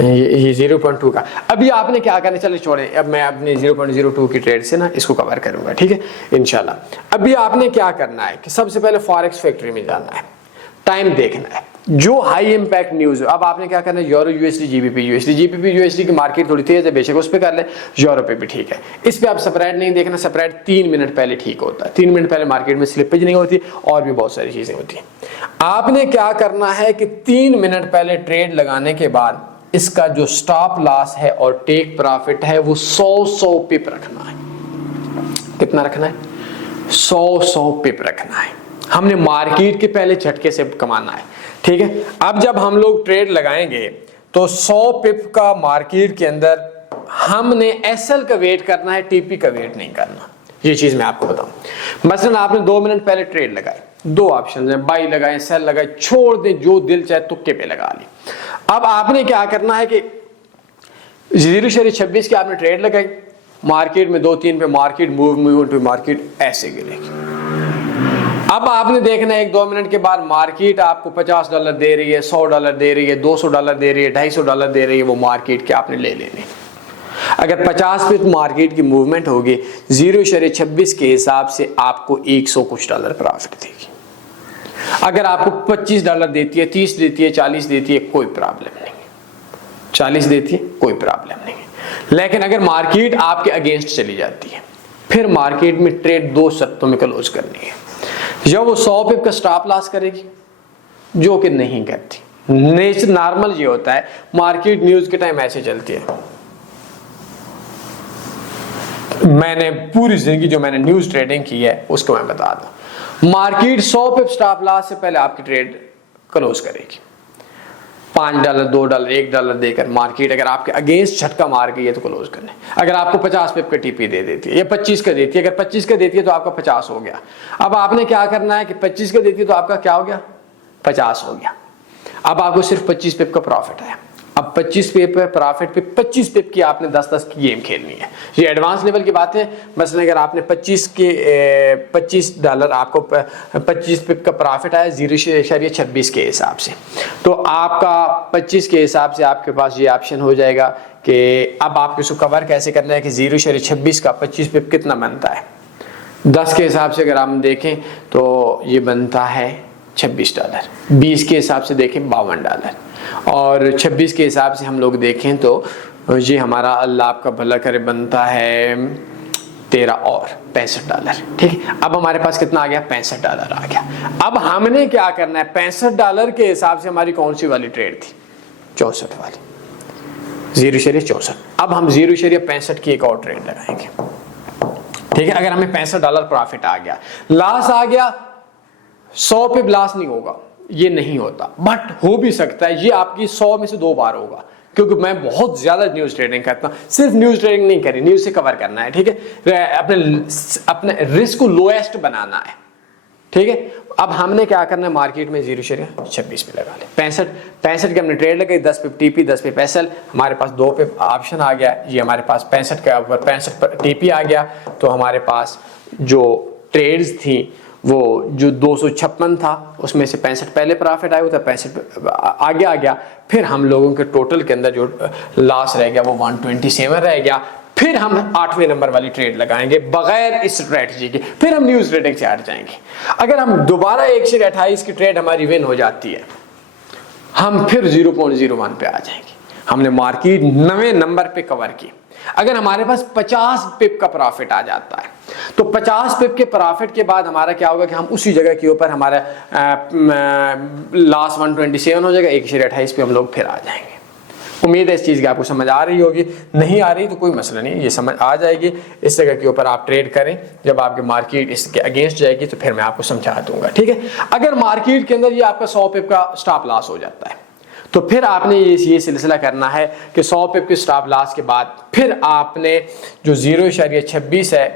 ये 0.2 का। अभी आपने क्या करना, चले छोड़े, अब मैं अपने 0.02 की ट्रेड से ना इसको कवर करूंगा। ठीक है इंशाल्लाह। अभी आपने क्या करना है कि सबसे पहले फॉरेक्स फैक्ट्री में जाना है, टाइम देखना है। जो हाई इंपैक्ट न्यूज, अब आपने क्या करना है, यूरो यूएसडी जीबीपी की मार्केट थोड़ी तेज है, बेशक उस पर कर ले, यूरो पे भी ठीक है। इस पे आप स्प्रेड नहीं देखना, स्प्रेड 3 मिनट पहले ठीक होता है, 3 मिनट पहले मार्केट में स्लिपेज नहीं होती, और भी बहुत सारी चीजें होती हैं। आपने क्या करना है कि 3 मिनट पहले ट्रेड लगाने के बाद इसका जो स्टॉप लॉस है और टेक प्रॉफिट है वो 100 पिप रखना है। कितना रखना है? 100 पिप रखना है। हमने मार्केट के पहले झटके से कमाना है, ठीक है। अब जब हम लोग ट्रेड लगाएंगे तो 100 पिप का मार्केट के अंदर हमने एसएल का वेट करना है, टीपी का वेट नहीं करना। ये चीज मैं आपको बताऊं। मसलन आपने 2 मिनट पहले ट्रेड लगाए, 2 ऑप्शन है, बाई लगाए, सेल लगाए, छोड़ दे, जो दिल चाहे तुक्के पे लगा ली। अब आपने क्या करना है कि 0.26 की आपने ट्रेड लगाई, मार्केट में 2-3 पे मार्केट मूव टू मार्केट ऐसे गिरेगी। अब आपने देखना है 1-2 मिनट के बाद मार्केट आपको $50 दे रही है, $100 दे रही है, $200 दे रही है, $250 दे रही है, वो मार्केट के आपने ले लेने। अगर 50 पे मार्केट की मूवमेंट होगी 0.26 के हिसाब से आपको 100 कुछ डॉलर प्रॉफिट देगी। अगर आपको $25 देती है, 30 देती है, 40 देती है, कोई प्रॉब्लम नहीं, 40 देती है, कोई प्रॉब्लम नहीं। लेकिन अगर मार्केट आपके अगेंस्ट चली जाती है, फिर मार्केट में ट्रेड 2 शर्तों में क्लोज करनी है। या वो 100 पिप का स्टॉप लॉस करेगी, जो कि नहीं करती। नेचर नॉर्मल ये होता है, मार्केट न्यूज के टाइम ऐसे चलती है। मैंने पूरी जिंदगी जो मैंने न्यूज ट्रेडिंग की है उसको मैं बता दूं, मार्केट 100 पिप स्टॉप लॉस से पहले आपकी ट्रेड क्लोज करेगी। $5, $2, $1 देकर मार्केट अगर आपके अगेंस्ट झटका मार गई है तो क्लोज करने। अगर आपको 50 पिप का टीपी दे देती है या 25 का देती है, अगर 25 का देती है तो आपका 50 हो गया। अब आपने क्या करना है कि 25 का देती है तो आपका क्या हो गया, 50 हो गया। अब आपको सिर्फ 25 पिप का प्रॉफिट है। अब 25 पिप प्रॉफिट पे 25 पिप की आपने 10-10 की गेम खेलनी है। ये एडवांस लेवल की बात है। मसलन अगर आपने $25 आपको 25 पिप का प्रॉफिट आया 0.26 के हिसाब से, तो आपका 25 के हिसाब से आपके पास ये ऑप्शन हो जाएगा कि अब आपको इसको कवर कैसे करना है कि 0.26 का 25 पिप कितना बनता है। 10 के हिसाब से अगर हम देखें तो ये बनता है $26, 20 के हिसाब से देखें $52, और 26 के हिसाब से हम लोग देखें तो ये हमारा अल्लाह आपका भला करे बनता है 13 और $65। ठीक है, अब हमारे पास कितना आ गया, $65 आ गया। अब हमने क्या करना है, $65 के हिसाब से हमारी कौन सी वाली ट्रेड थी, 64 वाली, 0.64। अब हम 0.65 की एक और ट्रेड लगाएंगे। ठीक है, अगर हमें $65 प्रॉफिट आ गया, लॉस आ गया 100 पे लॉस नहीं होगा, ये नहीं होता, बट हो भी सकता है ये आपकी 100 में से 2 बार होगा, क्योंकि मैं बहुत ज्यादा न्यूज ट्रेडिंग करता हूं। सिर्फ न्यूज ट्रेडिंग नहीं करी, न्यूज से कवर करना है। ठीक है, अपने रिस्क को लोएस्ट बनाना है। ठीक है, अब हमने क्या करना है, मार्केट में 0.26 पे लगा ले। 65 के हमने ट्रेड लगाई, 10 पिप टीपी, 10 पिप एसएल, हमारे पास 2 पिप ऑप्शन आ गया। ये हमारे पास 65 के ऊपर 65 पर टीपी आ गया, तो हमारे पास जो ट्रेड्स थी वो जो 256 था उसमें से 65 पहले प्रॉफिट आया हुआ था, 65 आगे आ गया। फिर हम लोगों के टोटल के अंदर जो लॉस रह गया वो 127 रह गया। फिर हम 8वें नंबर वाली ट्रेड लगाएंगे बगैर इस स्ट्रेटजी के, फिर हम न्यूज ट्रेडिंग से हट जाएंगे। अगर हम दोबारा 128 की ट्रेड हमारी विन हो जाती है, हम फिर 0.01 पे आ जाएंगे। हमने मार्केट 9वें नंबर पे कवर की। अगर हमारे पास 50 पिप का प्रॉफिट आ जाता है तो 50 पिप के प्रॉफिट के बाद हमारा क्या होगा कि हम उसी जगह के ऊपर हमारा लास्ट 127 हो जाएगा, 1.28 पे हम लोग फिर आ जाएंगे। उम्मीद है इस चीज की आपको समझ आ रही होगी। नहीं आ रही तो कोई मसला नहीं, ये समझ आ जाएगी। इस जगह के ऊपर आप ट्रेड करें, जब आपकी मार्केट इसके अगेंस्ट जाएगी तो फिर मैं आपको समझा दूंगा। ठीक है, अगर मार्केट के अंदर ये आपका 100 पिप का स्टॉप लॉस हो जाता है तो फिर आपने ये सिलसिला करना है कि 100 पिप के स्टॉप लॉस के बाद फिर आपने जो 0.26 है,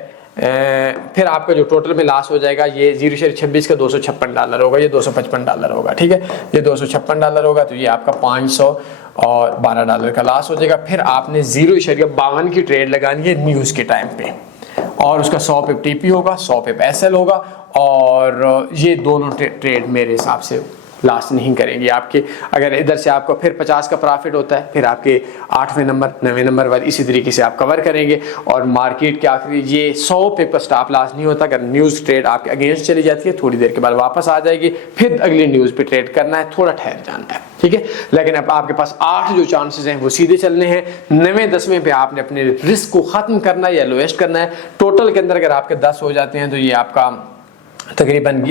फिर आपका जो टोटल में लॉस हो जाएगा ये 0.26 का $256 होगा, ये $255 होगा। ठीक है, ये $256 होगा, तो ये आपका $512 का लॉस हो जाएगा। फिर आपने 0.52 की ट्रेड लगानी है न्यूज के टाइम पे, और उसका 100 पिप टीपी होगा, 100 पिप एसएल होगा, और ये दोनों ट्रेड मेरे हिसाब से लास्ट नहीं करेंगी आपके। अगर इधर से आपको फिर 50 का प्रॉफिट होता है, फिर आपके 8वें नंबर 9वें नंबर वाले इसी तरीके से आप कवर करेंगे। और मार्केट के आखिरी ये 100 पे पर स्टॉप लॉस नहीं होता। अगर न्यूज़ ट्रेड आपके अगेंस्ट चली जाती है, थोड़ी देर के बाद वापस आ जाएगी, फिर अगली न्यूज़ पे ट्रेड करना है, थोड़ा ठहर जाना है, ठीक है। लेकिन अब आपके पास 8 जो चांसेस हैं वो सीधे चलने हैं। 9वें 10वें पे आपने अपने रिस्क को खत्म करना है या लोएस्ट करना है। टोटल के अंदर अगर आपके 10 हो जाते हैं तो ये आपका तकरीबन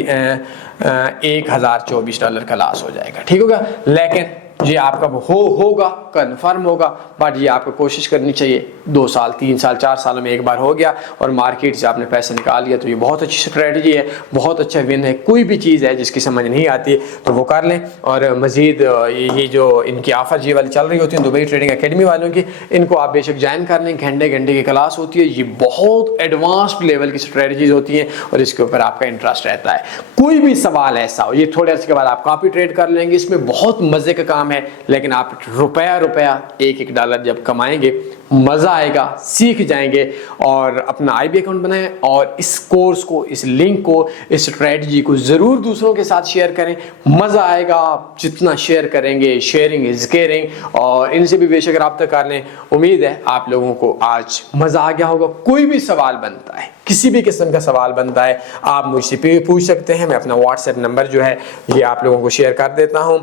$1024 का लॉस हो जाएगा, ठीक होगा। लेकिन ये आपका होगा कन्फर्म होगा, बट ये आपको कोशिश करनी चाहिए। 2 साल 3 साल 4 सालों में एक बार हो गया और मार्केट से आपने पैसे निकाल लिया तो ये बहुत अच्छी स्ट्रेटजी है, बहुत अच्छा विन है। कोई भी चीज़ है जिसकी समझ नहीं आती तो वो कर लें। और मज़ीद ये जो इनकी ऑफर ये वाली चल रही होती है दुबई ट्रेडिंग एकेडमी वालों की, इनको आप बेशक ज्वाइन कर लें। घंटे घंटे की क्लास होती है, ये बहुत एडवांस्ड लेवल की स्ट्रेटजीज होती हैं और इसके ऊपर आपका इंटरेस्ट रहता है। कोई भी सवाल ऐसा हो, ये थोड़े अर्से के बाद आप कॉपी ट्रेड कर लेंगे, इसमें बहुत मज़े का काम है। लेकिन आप रुपया एक डॉलर जब कमाएंगे मजा आएगा, सीख जाएंगे और अपना IB अकाउंट बनाएं। और इस कोर्स को, इस लिंक को, इस स्ट्रेटजी को जरूर दूसरों के साथ शेयर करें, मजा आएगा। आप जितना शेयर करेंगे, शेयरिंग इज केयरिंग। और इनसे भी बेशक रब्ता कर लें। उम्मीद है आप लोगों को आज मजा आ गया होगा। कोई भी सवाल बनता है, किसी भी किस्म का सवाल बनता है, आप मुझसे पूछ सकते हैं। मैं अपना व्हाट्सएप नंबर जो है ये आप लोगों को शेयर कर देता हूं।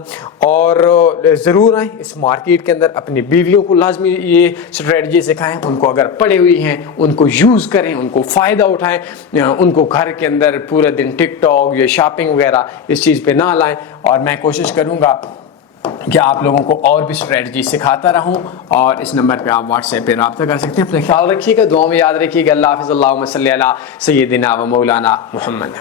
और ज़रूर आए इस मार्केट के अंदर, अपनी बीवियों को लाजमी ये स्ट्रेटजी सिखाएं। उनको अगर पड़े हुई हैं उनको यूज़ करें, उनको फ़ायदा उठाएं। उनको घर के अंदर पूरे दिन टिकटॉक या शॉपिंग वगैरह इस चीज़ पे ना लाएं। और मैं कोशिश करूँगा कि आप लोगों को और भी स्ट्रेटजी सिखाता रहूं। और इस नंबर पे आप व्हाट्सएप पे रब्ता कर सकते हैं। अपना ख्याल रखिएगा, दुआ में याद रखिएगा। अल्लाह हाफ़िज़। अल्लाहुम्मा सल्ली अला सय्यिदिना व मौलाना मुहम्मद।